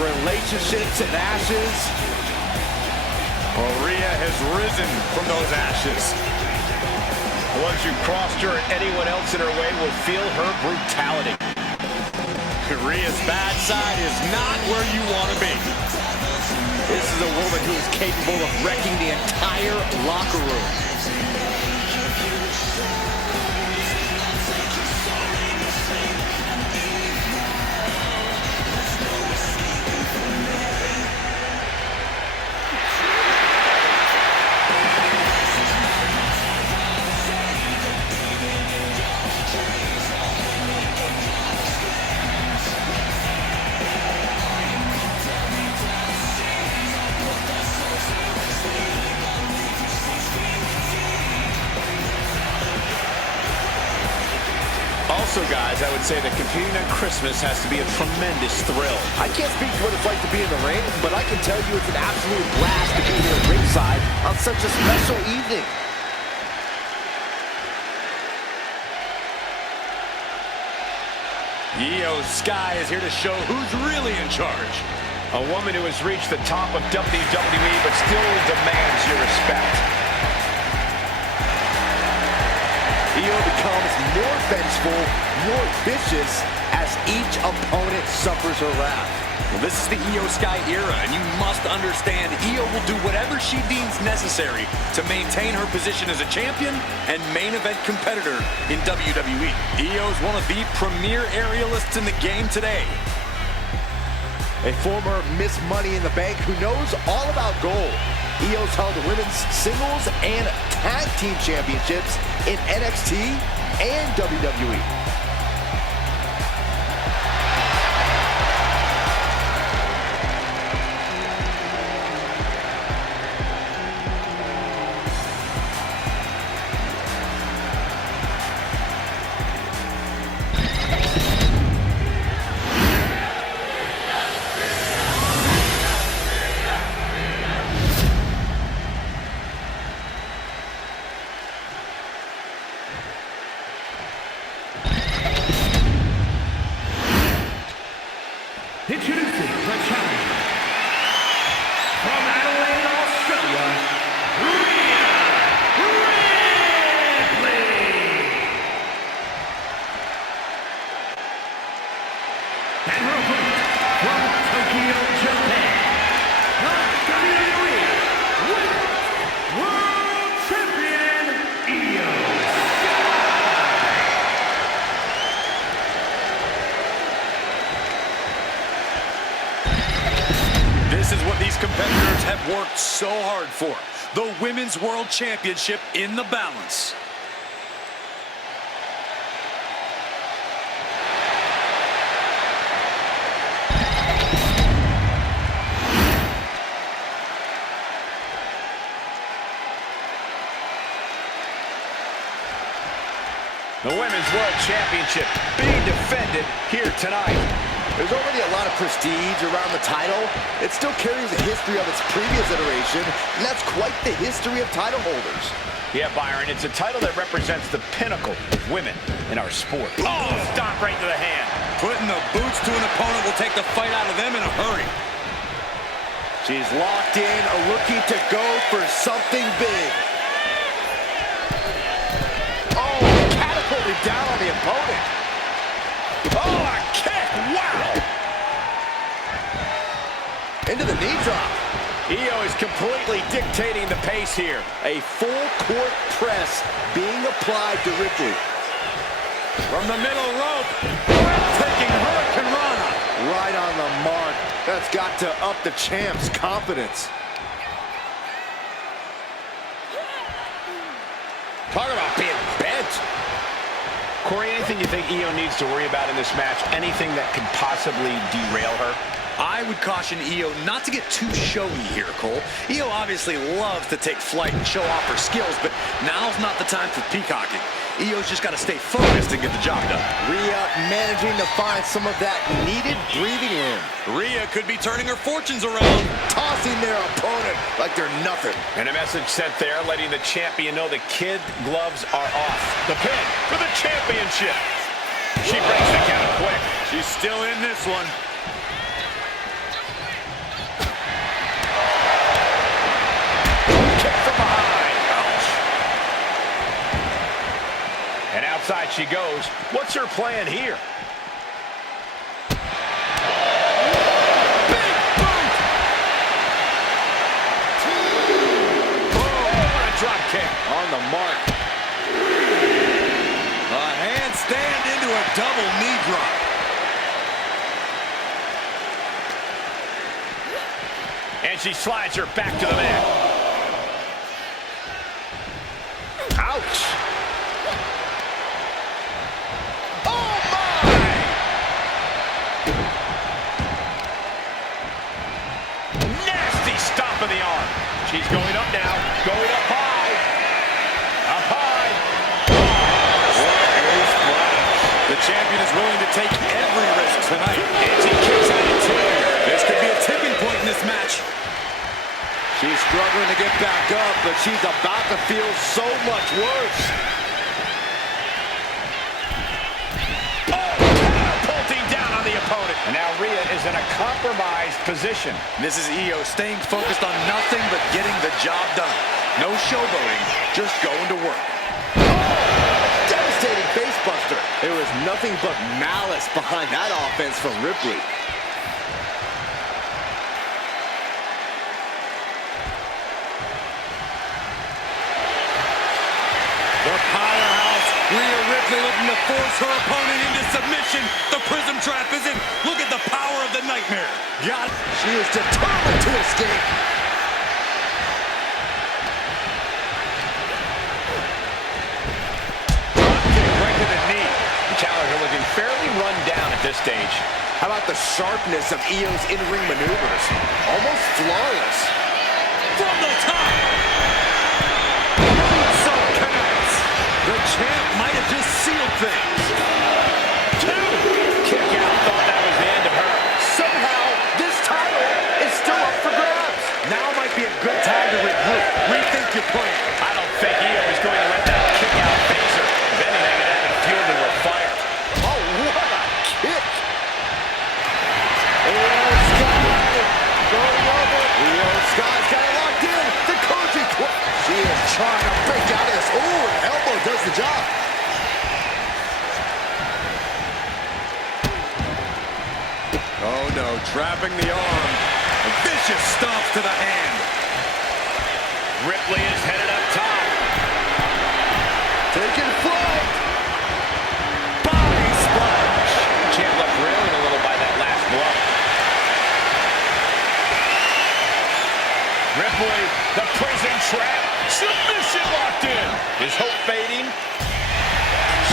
Relationships in ashes. Rhea has risen from those ashes. Once you've crossed her, anyone else in her way will feel her brutality. Rhea's bad side is not where you want to be. This is a woman who is capable of wrecking the entire locker room. Also, guys, I would say that competing on Christmas has to be a tremendous thrill. I can't speak to what it's like to be in the ring, but I can tell you it's an absolute blast to be here at ringside on such a special evening. Io Sky is here to show who's really in charge. A woman who has reached the top of WWE but still demands your respect. Io becomes more vengeful, more vicious as each opponent suffers her wrath. Well, this is the Io Sky era, and you must understand Io will do whatever she deems necessary to maintain her position as a champion and main event competitor in WWE. Io is one of the premier aerialists in the game today. A former Miss Money in the Bank who knows all about gold. Io's held women's singles and tag team championships in NXT and WWE. Introducing the challenger from Adelaide, Australia, Rhea Ripley. And her opponent from Tokyo, Japan, the WWE Women's World Champion, Io This is what these competitors have worked so hard for. The Women's World Championship in the balance. The Women's World Championship being defended here tonight. There's already a lot of prestige around the title. It still carries a history of its previous iteration, and that's quite the history of title holders. Yeah, Byron, it's a title that represents the pinnacle of women in our sport. Oh, stomp right to the hand. Putting the boots to an opponent will take the fight out of them in a hurry. She's locked in, looking to go for something big. Oh, catapulted down on the opponent. Oh, a kick! Wow! into the knee drop. Io is completely dictating the pace here. A full court press being applied to Ripley. From the middle rope, breathtaking Hurricane Rana. Right on the mark. That's got to up the champ's confidence. Talk about being bent. Corey, anything you think Io needs to worry about in this match? Anything that could possibly derail her? I would caution Io not to get too showy here, Cole. Io obviously loves to take flight and show off her skills, but now's not the time for peacocking. Io's just got to stay focused and get the job done. Rhea managing to find some of that needed breathing room. Rhea could be turning her fortunes around. Tossing their opponent like they're nothing. And a message sent there letting the champion know the kid gloves are off. The pin for the championship. She breaks the count quick. She's still in this one. Kick from behind. Ouch. And outside she goes. What's her plan here? Big boot! Oh, what a drop kick. On the mark. A handstand into a double knee drop. And she slides her back to the mat. Ouch! Oh my! Nasty stomp of the arm. She's going up now. Going up high. Up high. The champion is willing to take every risk tonight. And she kicks out at two. This could be a tipping point in this match. She's struggling to get back up, but she's about to feel so much worse. Catapulting down on the opponent. And now Rhea is in a compromised position. This is Io staying focused on nothing but getting the job done. No showboating, just going to work. Devastating facebuster. There was nothing but malice behind that offense from Ripley. The powerhouse, Rhea Ripley looking to force her opponent into submission. The prism trap is in. Look at the power of the nightmare. Got it. She is determined to escape. Right to the knee. The challenger looking fairly run down at this stage. How about the sharpness of Io's in-ring maneuvers? Almost flawless. From the top. So connects. The champ might have just sealed things. Kick out. Thought that was the end of her. Somehow, this title is still up for grabs. Now might be a good time to regroup. Rethink your plan. I don't think Io is going to let that kick out face her. If anything, it had been fueled with fire. Oh, what a kick. Io Sky going over. Io Sky's got it locked in. The Koji Club. She is trying to break out of this. Ooh, an elbow does the job. Oh no, trapping the arm. A vicious stomps to the hand. Ripley is headed up top. Taking flight. Body splash. Champ left railing a little by that last blow. Ripley, the prison trap. Submission locked in. Is hope fading?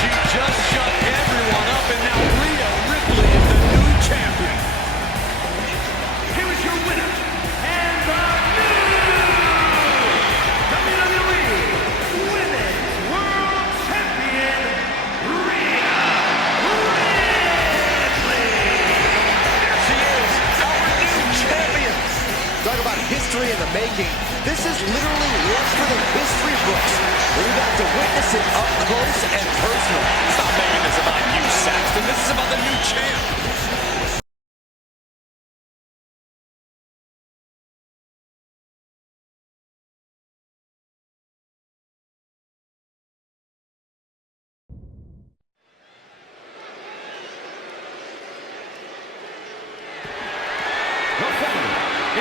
She just shut everyone up, and now Rhea Ripley is the new champion. Here is your winner, and the new WWE Women's World Champion, Rhea Ripley. There she is, our new champion. Talk about history in the making. This is literally one for the history books. We got to witness it up close and personal. Stop making this about you, Saxton. This is about the new champ. The following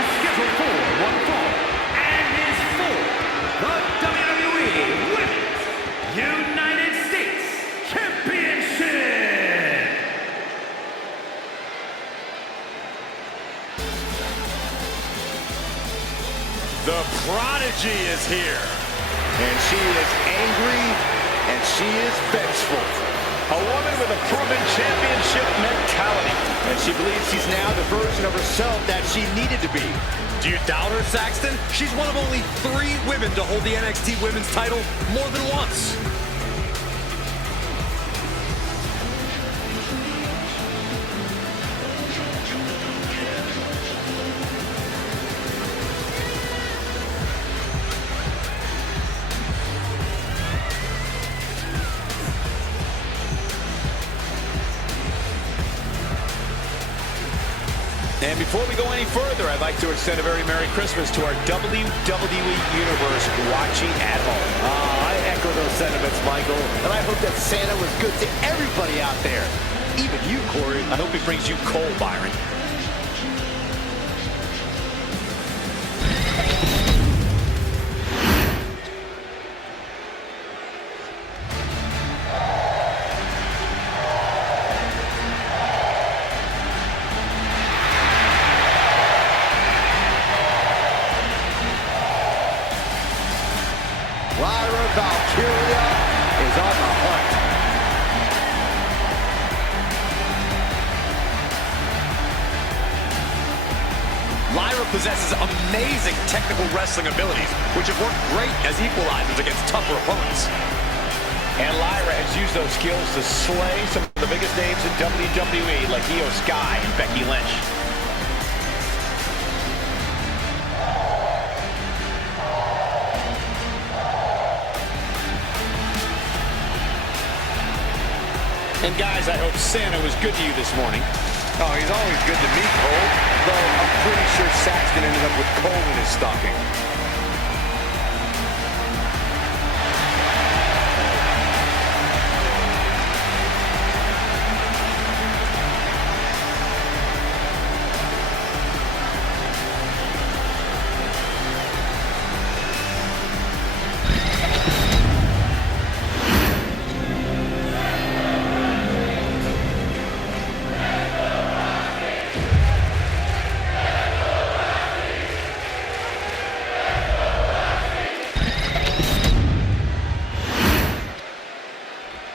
The prodigy is here. And she is angry, and she is vengeful. A woman with a proven championship mentality. And she believes she's now the version of herself that she needed to be. Do you doubt her, Saxton? She's one of only 3 women to hold the NXT Women's title more than once. And before we go any further, I'd like to extend a very Merry Christmas to our WWE Universe watching at home. I echo those sentiments, Michael. And I hope that Santa was good to everybody out there. Even you, Corey. I hope he brings you coal, Byron. Valkyria is on the hunt. Lyra possesses amazing technical wrestling abilities, which have worked great as equalizers against tougher opponents. And Lyra has used those skills to slay some of the biggest names in WWE, like Io Sky and Becky Lynch. And guys, I hope Santa was good to you this morning. Oh, he's always good to me, Cole. Though I'm pretty sure Saxton ended up with coal in his stocking.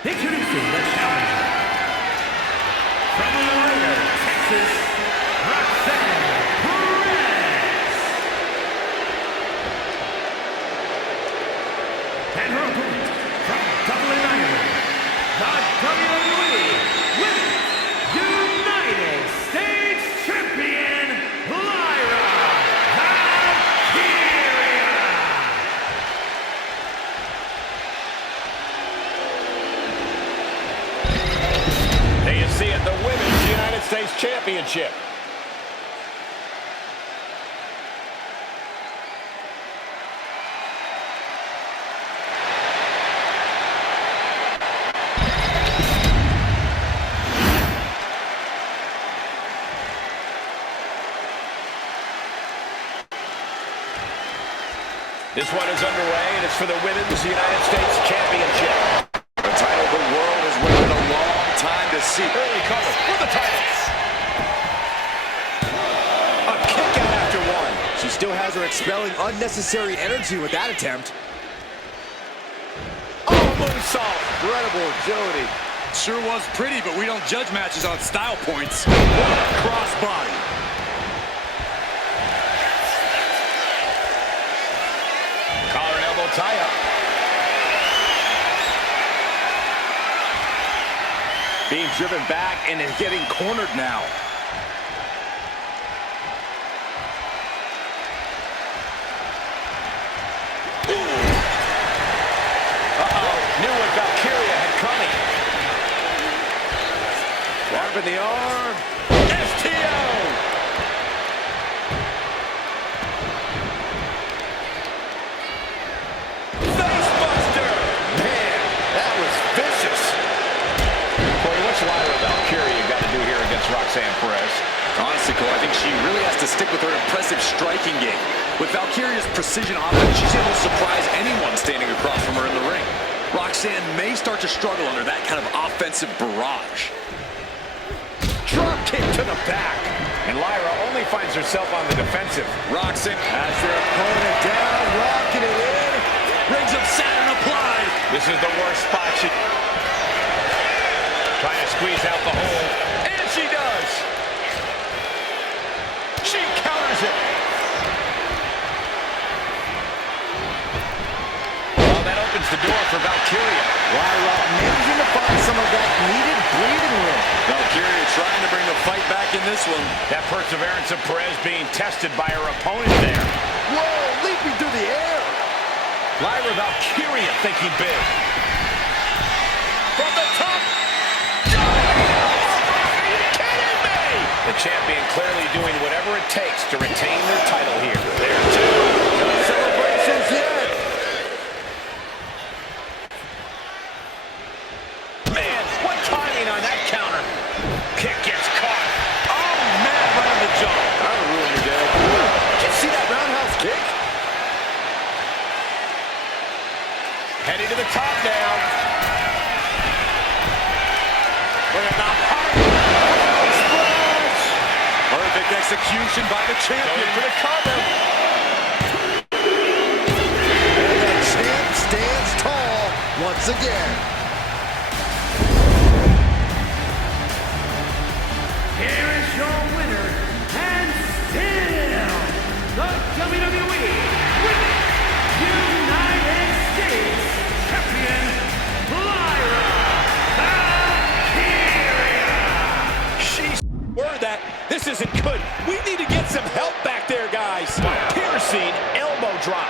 Introducing the challenger from Laredo, Texas, Roxanne Perez. And her opponent from Dublin, Ireland, the WWE Women's United States Champion, Lyra Valkyria. There you see it, the Women's United States Championship. This one is underway, and it's for the Women's United States Championship. The title the world has waited a long time to see. Early cover for the titles. A kick out after one. She still has her expelling unnecessary energy with that attempt. Oh, moonsault. Incredible agility. Sure was pretty, but we don't judge matches on style points. What a crossbody. Collar and elbow tie-up. Being driven back and is getting cornered now. Uh-oh. Knew what Valkyria had coming. Wrapping the arm. STO. Facebuster. Man, that was vicious. Corey, what's Lyra Valkyria got to do here against Roxanne Perez? Honestly, Cole, I think she really has to stick with her impressive striking game. With Valkyria's precision offense, she's able to surprise anyone standing across from her in the ring. Roxanne may start to struggle under that kind of offensive barrage. Drop kick to the back. And Lyra only finds herself on the defensive. Rocks it. Has their opponent down, rocking it in. Rings of Saturn applied. This is the worst spot. She trying to squeeze out the hole. And she does. She counters it. Well, that opens the door for Valkyria. Lyra managing to find some of that needed breathing room. Valkyria trying to bring the fight back in this one. That perseverance of Perez being tested by her opponent there. Whoa, leaping through the air. Lyra Valkyria thinking big. From the top. Are you kidding me? The champion clearly doing whatever it takes to retain their title here. There too. No celebrations yet. Man, what timing on that counter. Kick gets caught. Oh, man, right on the jaw. That'll ruin your day. Did you see that roundhouse kick? Heading to the top now. Look at that hard splash. Perfect execution by the champion. Going for the cover. And the champ stands tall once again. Here is your winner, and still the WWE United States Champion, Lyra Valkyria. She's word that this isn't good. We need to get some help back there, guys. Piercing elbow drop.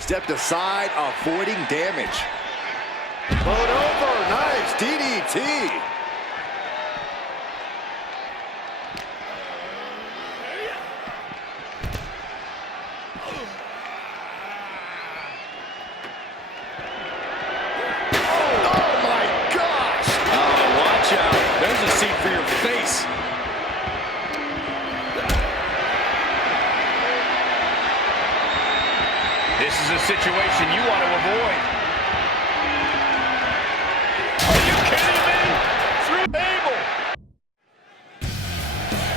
Stepped aside, avoiding damage. Float over, nice DDT. Oh my gosh! Oh, watch out. There's a seat for your face. This is a situation you want to avoid. Are you kidding me? Through table.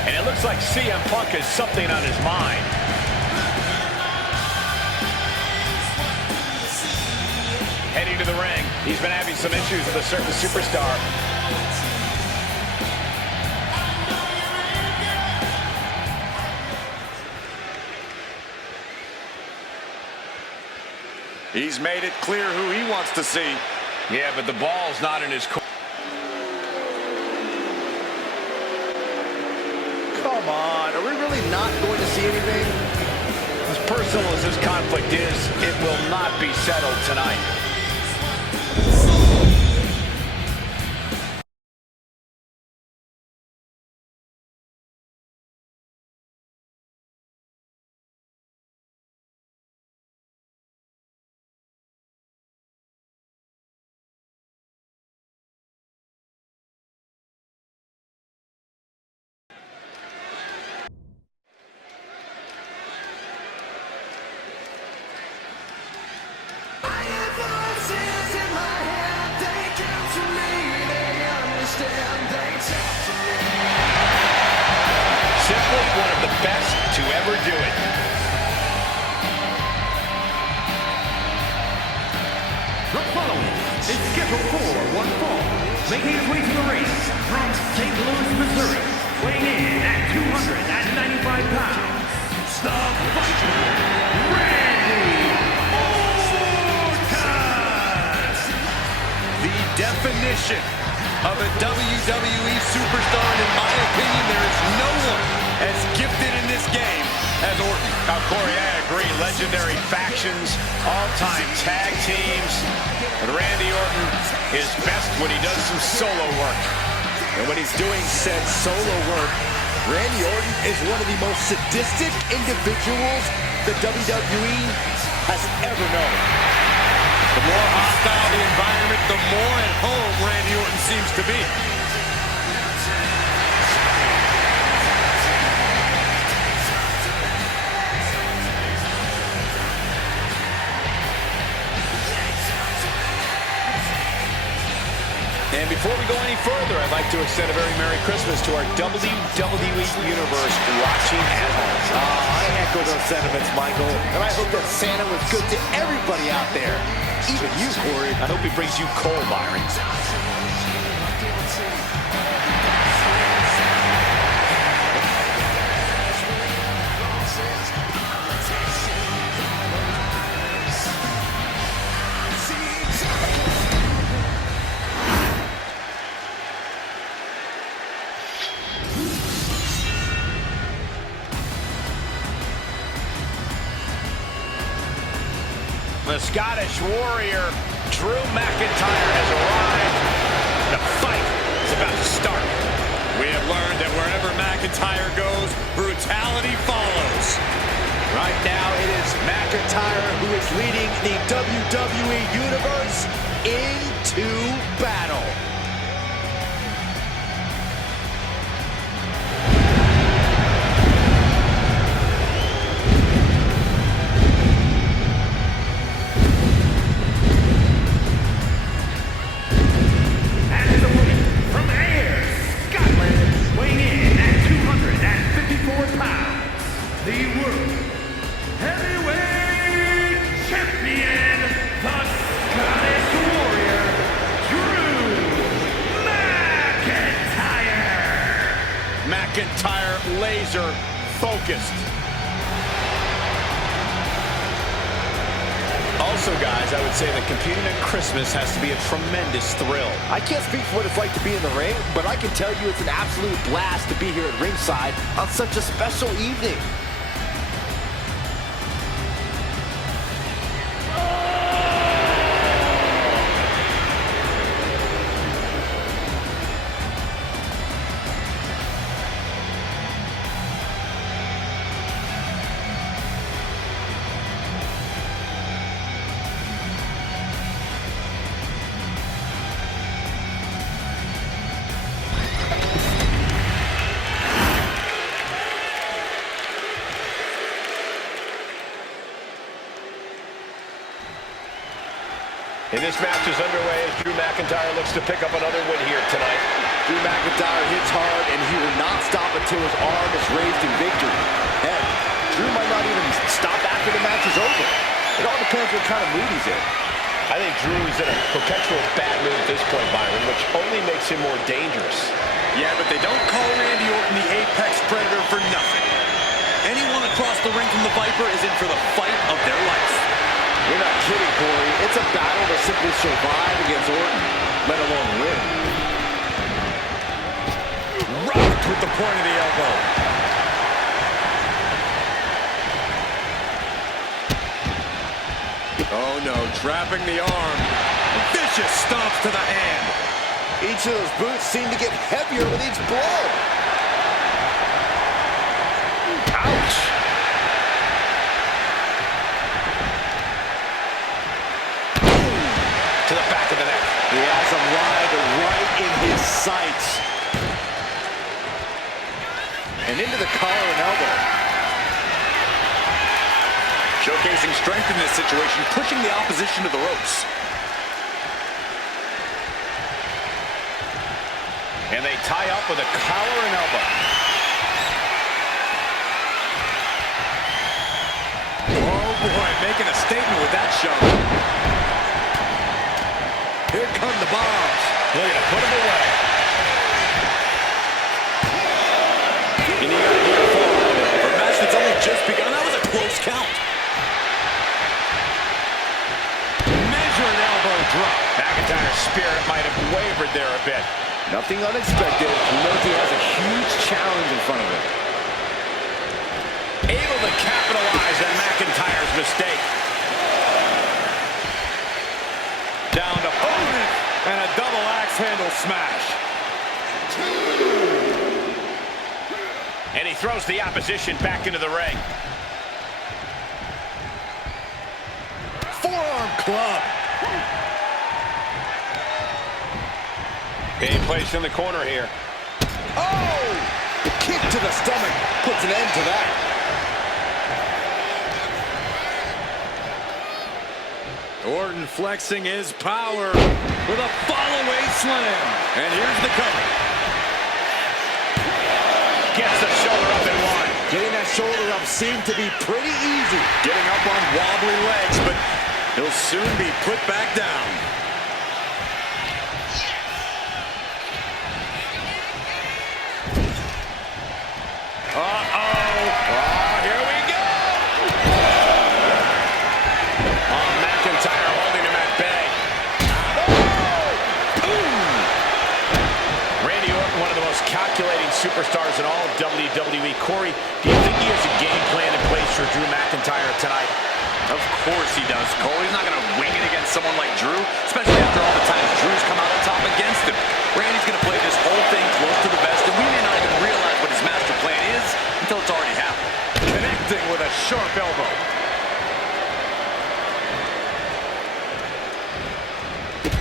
And it looks like CM Punk has something on his mind. Heading to the ring. He's been having some issues with a certain superstar. He's made it clear who he wants to see. Yeah, but the ball's not in his court. Come on, are we really not going to see anything? As personal as this conflict is, it will not be settled tonight. One of the best to ever do it. The following is scheduled for one fall, making his way to the ring from St. Louis, Missouri, weighing in at 295 pounds, the Fighter, Randy Orton! The definition of a WWE superstar, and in my opinion, there is no one as gifted in this game as Orton. Now, Corey, I agree. Legendary factions, all-time tag teams. But Randy Orton is best when he does some solo work. And when he's doing said solo work, Randy Orton is one of the most sadistic individuals the WWE has ever known. The more hostile the environment, the more at home Randy Orton seems to be. before we go any further, I'd like to extend a very Merry Christmas to our WWE Universe watching at home. I echo those sentiments, Michael. And I hope that Santa was good to everybody out there. Even you, Corey. I hope he brings you coal, Byron. The Scottish Warrior, Drew McIntyre, has arrived. The fight is about to start. We have learned that wherever McIntyre goes, brutality follows. Right now, it is McIntyre who is leading the WWE Universe into battle. McIntyre laser focused. Also, guys, I would say that competing at Christmas has to be a tremendous thrill. I can't speak for what it's like to be in the ring, but I can tell you it's an absolute blast to be here at ringside on such a special evening. And this match is underway as Drew McIntyre looks to pick up another win here tonight. Drew McIntyre hits hard, and he will not stop until his arm is raised in victory. Heck, Drew might not even stop after the match is over. It all depends what kind of mood he's in. I think Drew is in a perpetual bad mood at this point, Byron, which only makes him more dangerous. Yeah, but they don't call Randy Orton the Apex Predator for nothing. Anyone across the ring from the Viper is in for the fight of their life. You're not kidding, Corey. It's a battle to simply survive against Orton, let alone win. Rocked with the point of the elbow. Oh no, trapping the arm. Vicious stomps to the hand. Each of those boots seem to get heavier with each blow. Ouch. To the back of the neck. He has him right in his sights. And into the collar and elbow. Showcasing strength in this situation, pushing the opposition to the ropes. And they tie up with a collar and elbow. Oh boy, making a statement with that shove. Here come the bombs. Look at him, put him away. And you gotta get a fall out of it. For a match that's only just begun, that was a close count. Measured elbow drop. McIntyre's spirit might have wavered there a bit. Nothing unexpected. He knows he has a huge challenge in front of him. Able to capitalize on McIntyre's mistake. Down to opponent and a double axe handle smash. And he throws the opposition back into the ring. Forearm club. Being placed in the corner here. Oh! The kick to the stomach puts an end to that. Orton flexing his power. with a fall-away slam. And here's the cover. Gets the shoulder up and one. Getting that shoulder up seemed to be pretty easy. Getting up on wobbly legs, but he'll soon be put back down. Here we go. McIntyre holding him at bay. Randy Orton, one of the most calculating superstars in all of WWE. Corey, do you think he has a game plan in place for Drew McIntyre tonight? Of course he does, Cole. He's not going to wing it against someone like Drew, especially after all the times Drew's come out on top against him. Randy's going to play this whole thing close to the vest, and we may not even realize what his master plan is until it's already happened. Connecting with a sharp elbow.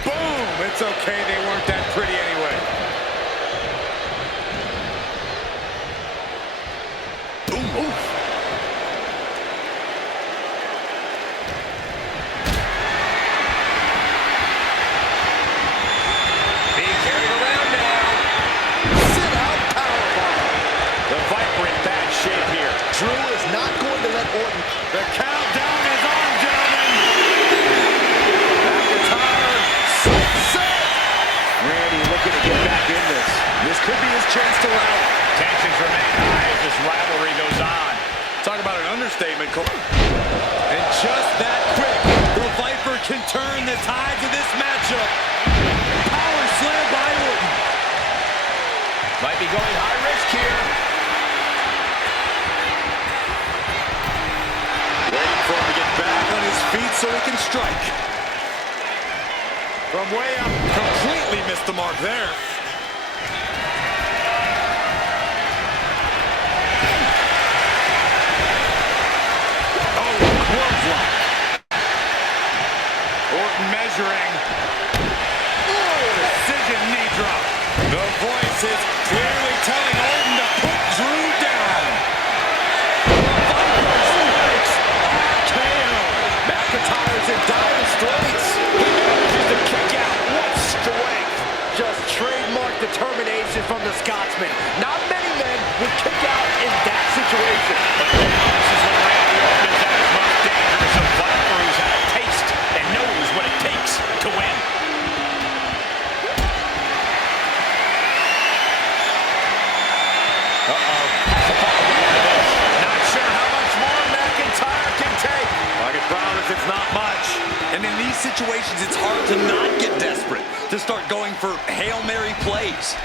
Boom! It's okay, they weren't that pretty anyway. Oof. Being carried around now. Sit out powerbomb. The Viper in bad shape here. Drew is not going to let Orton. The countdown is on, gentlemen. McIntyre. Set. Randy looking to get back in this. This could be his chance to rally. Tensions remain high as this rivalry goes on. Talk about an understatement, Cole. And just that quick, the Viper can turn the tides of this matchup. Power slam by Orton. Might be going high risk here. Waiting for him to get back on his feet so he can strike. From way up. Completely missed the mark there. Orton measuring. Precision knee drop. The voice is clearly telling Orton to put Drew down. RKO. McIntyre's in dire straits. He manages to kick out. What strength. Just trademark determination from the Scotsman. Not many men would kick out in that situation. But now this is when Randy Orton is at his most dangerous. A Viper who's had a taste and knows what it takes to win. Not sure how much more McIntyre can take. I can promise it's not much. And in these situations, it's hard to not get desperate, to start going for Hail Mary plays.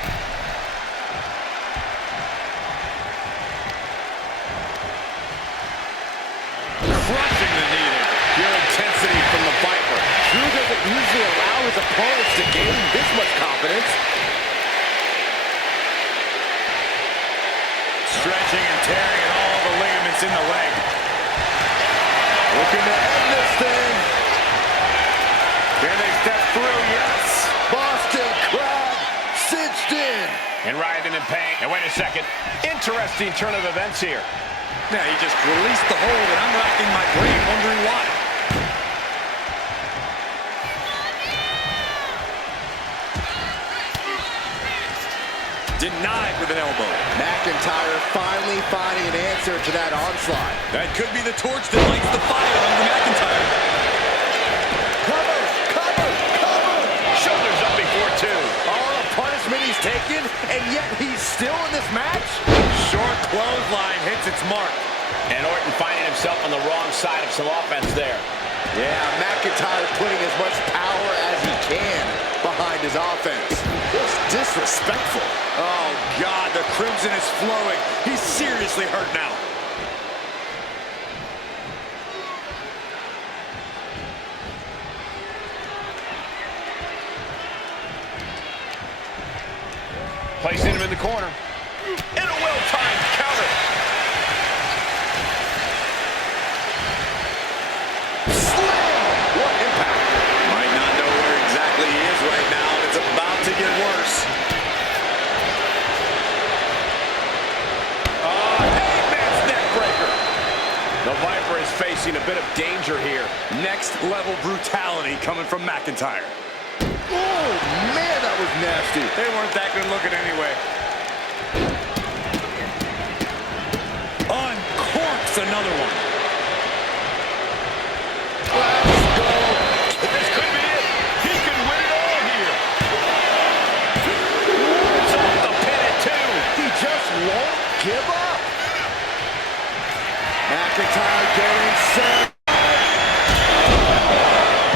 Crushing the knee there. Pure intensity from the Viper. Drew doesn't usually allow his opponents to gain this much confidence. Stretching and tearing at all the ligaments in the leg. Looking to end this thing. Can they step through? Yes. Boston Crab cinched in. And writhing in pain. And wait a second. Interesting turn of events here. Yeah, he just released the hold, and I'm racking my brain wondering why. Denied with an elbow. McIntyre finally finding an answer to that onslaught. That could be the torch that lights the fire under McIntyre. Cover, cover, cover. Shoulders up before two. All the punishment he's taken, and yet he's still in this match? Short clothesline hits its mark. And Orton finding himself on the wrong side of some offense there. Yeah, McIntyre putting as much power as he can behind his offense. It's disrespectful. Oh, God, the crimson is flowing. He's seriously hurt now. Placing him in the corner. And a well-timed counter. Slam! What impact. Might not know where exactly he is right now, and it's about to get worse. Hangman's neck breaker. The Viper is facing a bit of danger here. Next level brutality coming from McIntyre. Ooh! nasty. They weren't that good looking anyway. Uncorks another one. Let's go. This could be it. He can win it all here. It's off the pin at 2. He just won't give up. McIntyre getting set.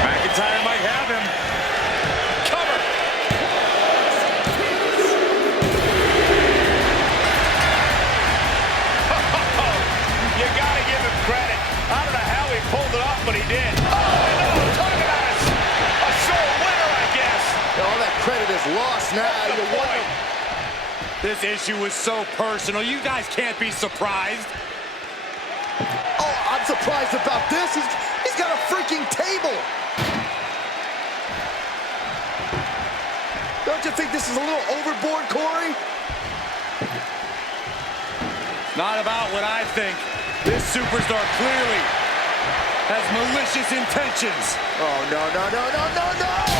McIntyre might have him. Cover. You gotta give him credit. I don't know how he pulled it off, but he did. Oh, no, talk about a sore winner, I guess. All that credit is lost now. You wonder. This issue was so personal. You guys can't be surprised. Oh, I'm surprised about this. He's got a freaking table. Don't you think this is a little overboard, Corey? Not about what I think. This superstar clearly has malicious intentions. Oh, no, no, no, no, no, no!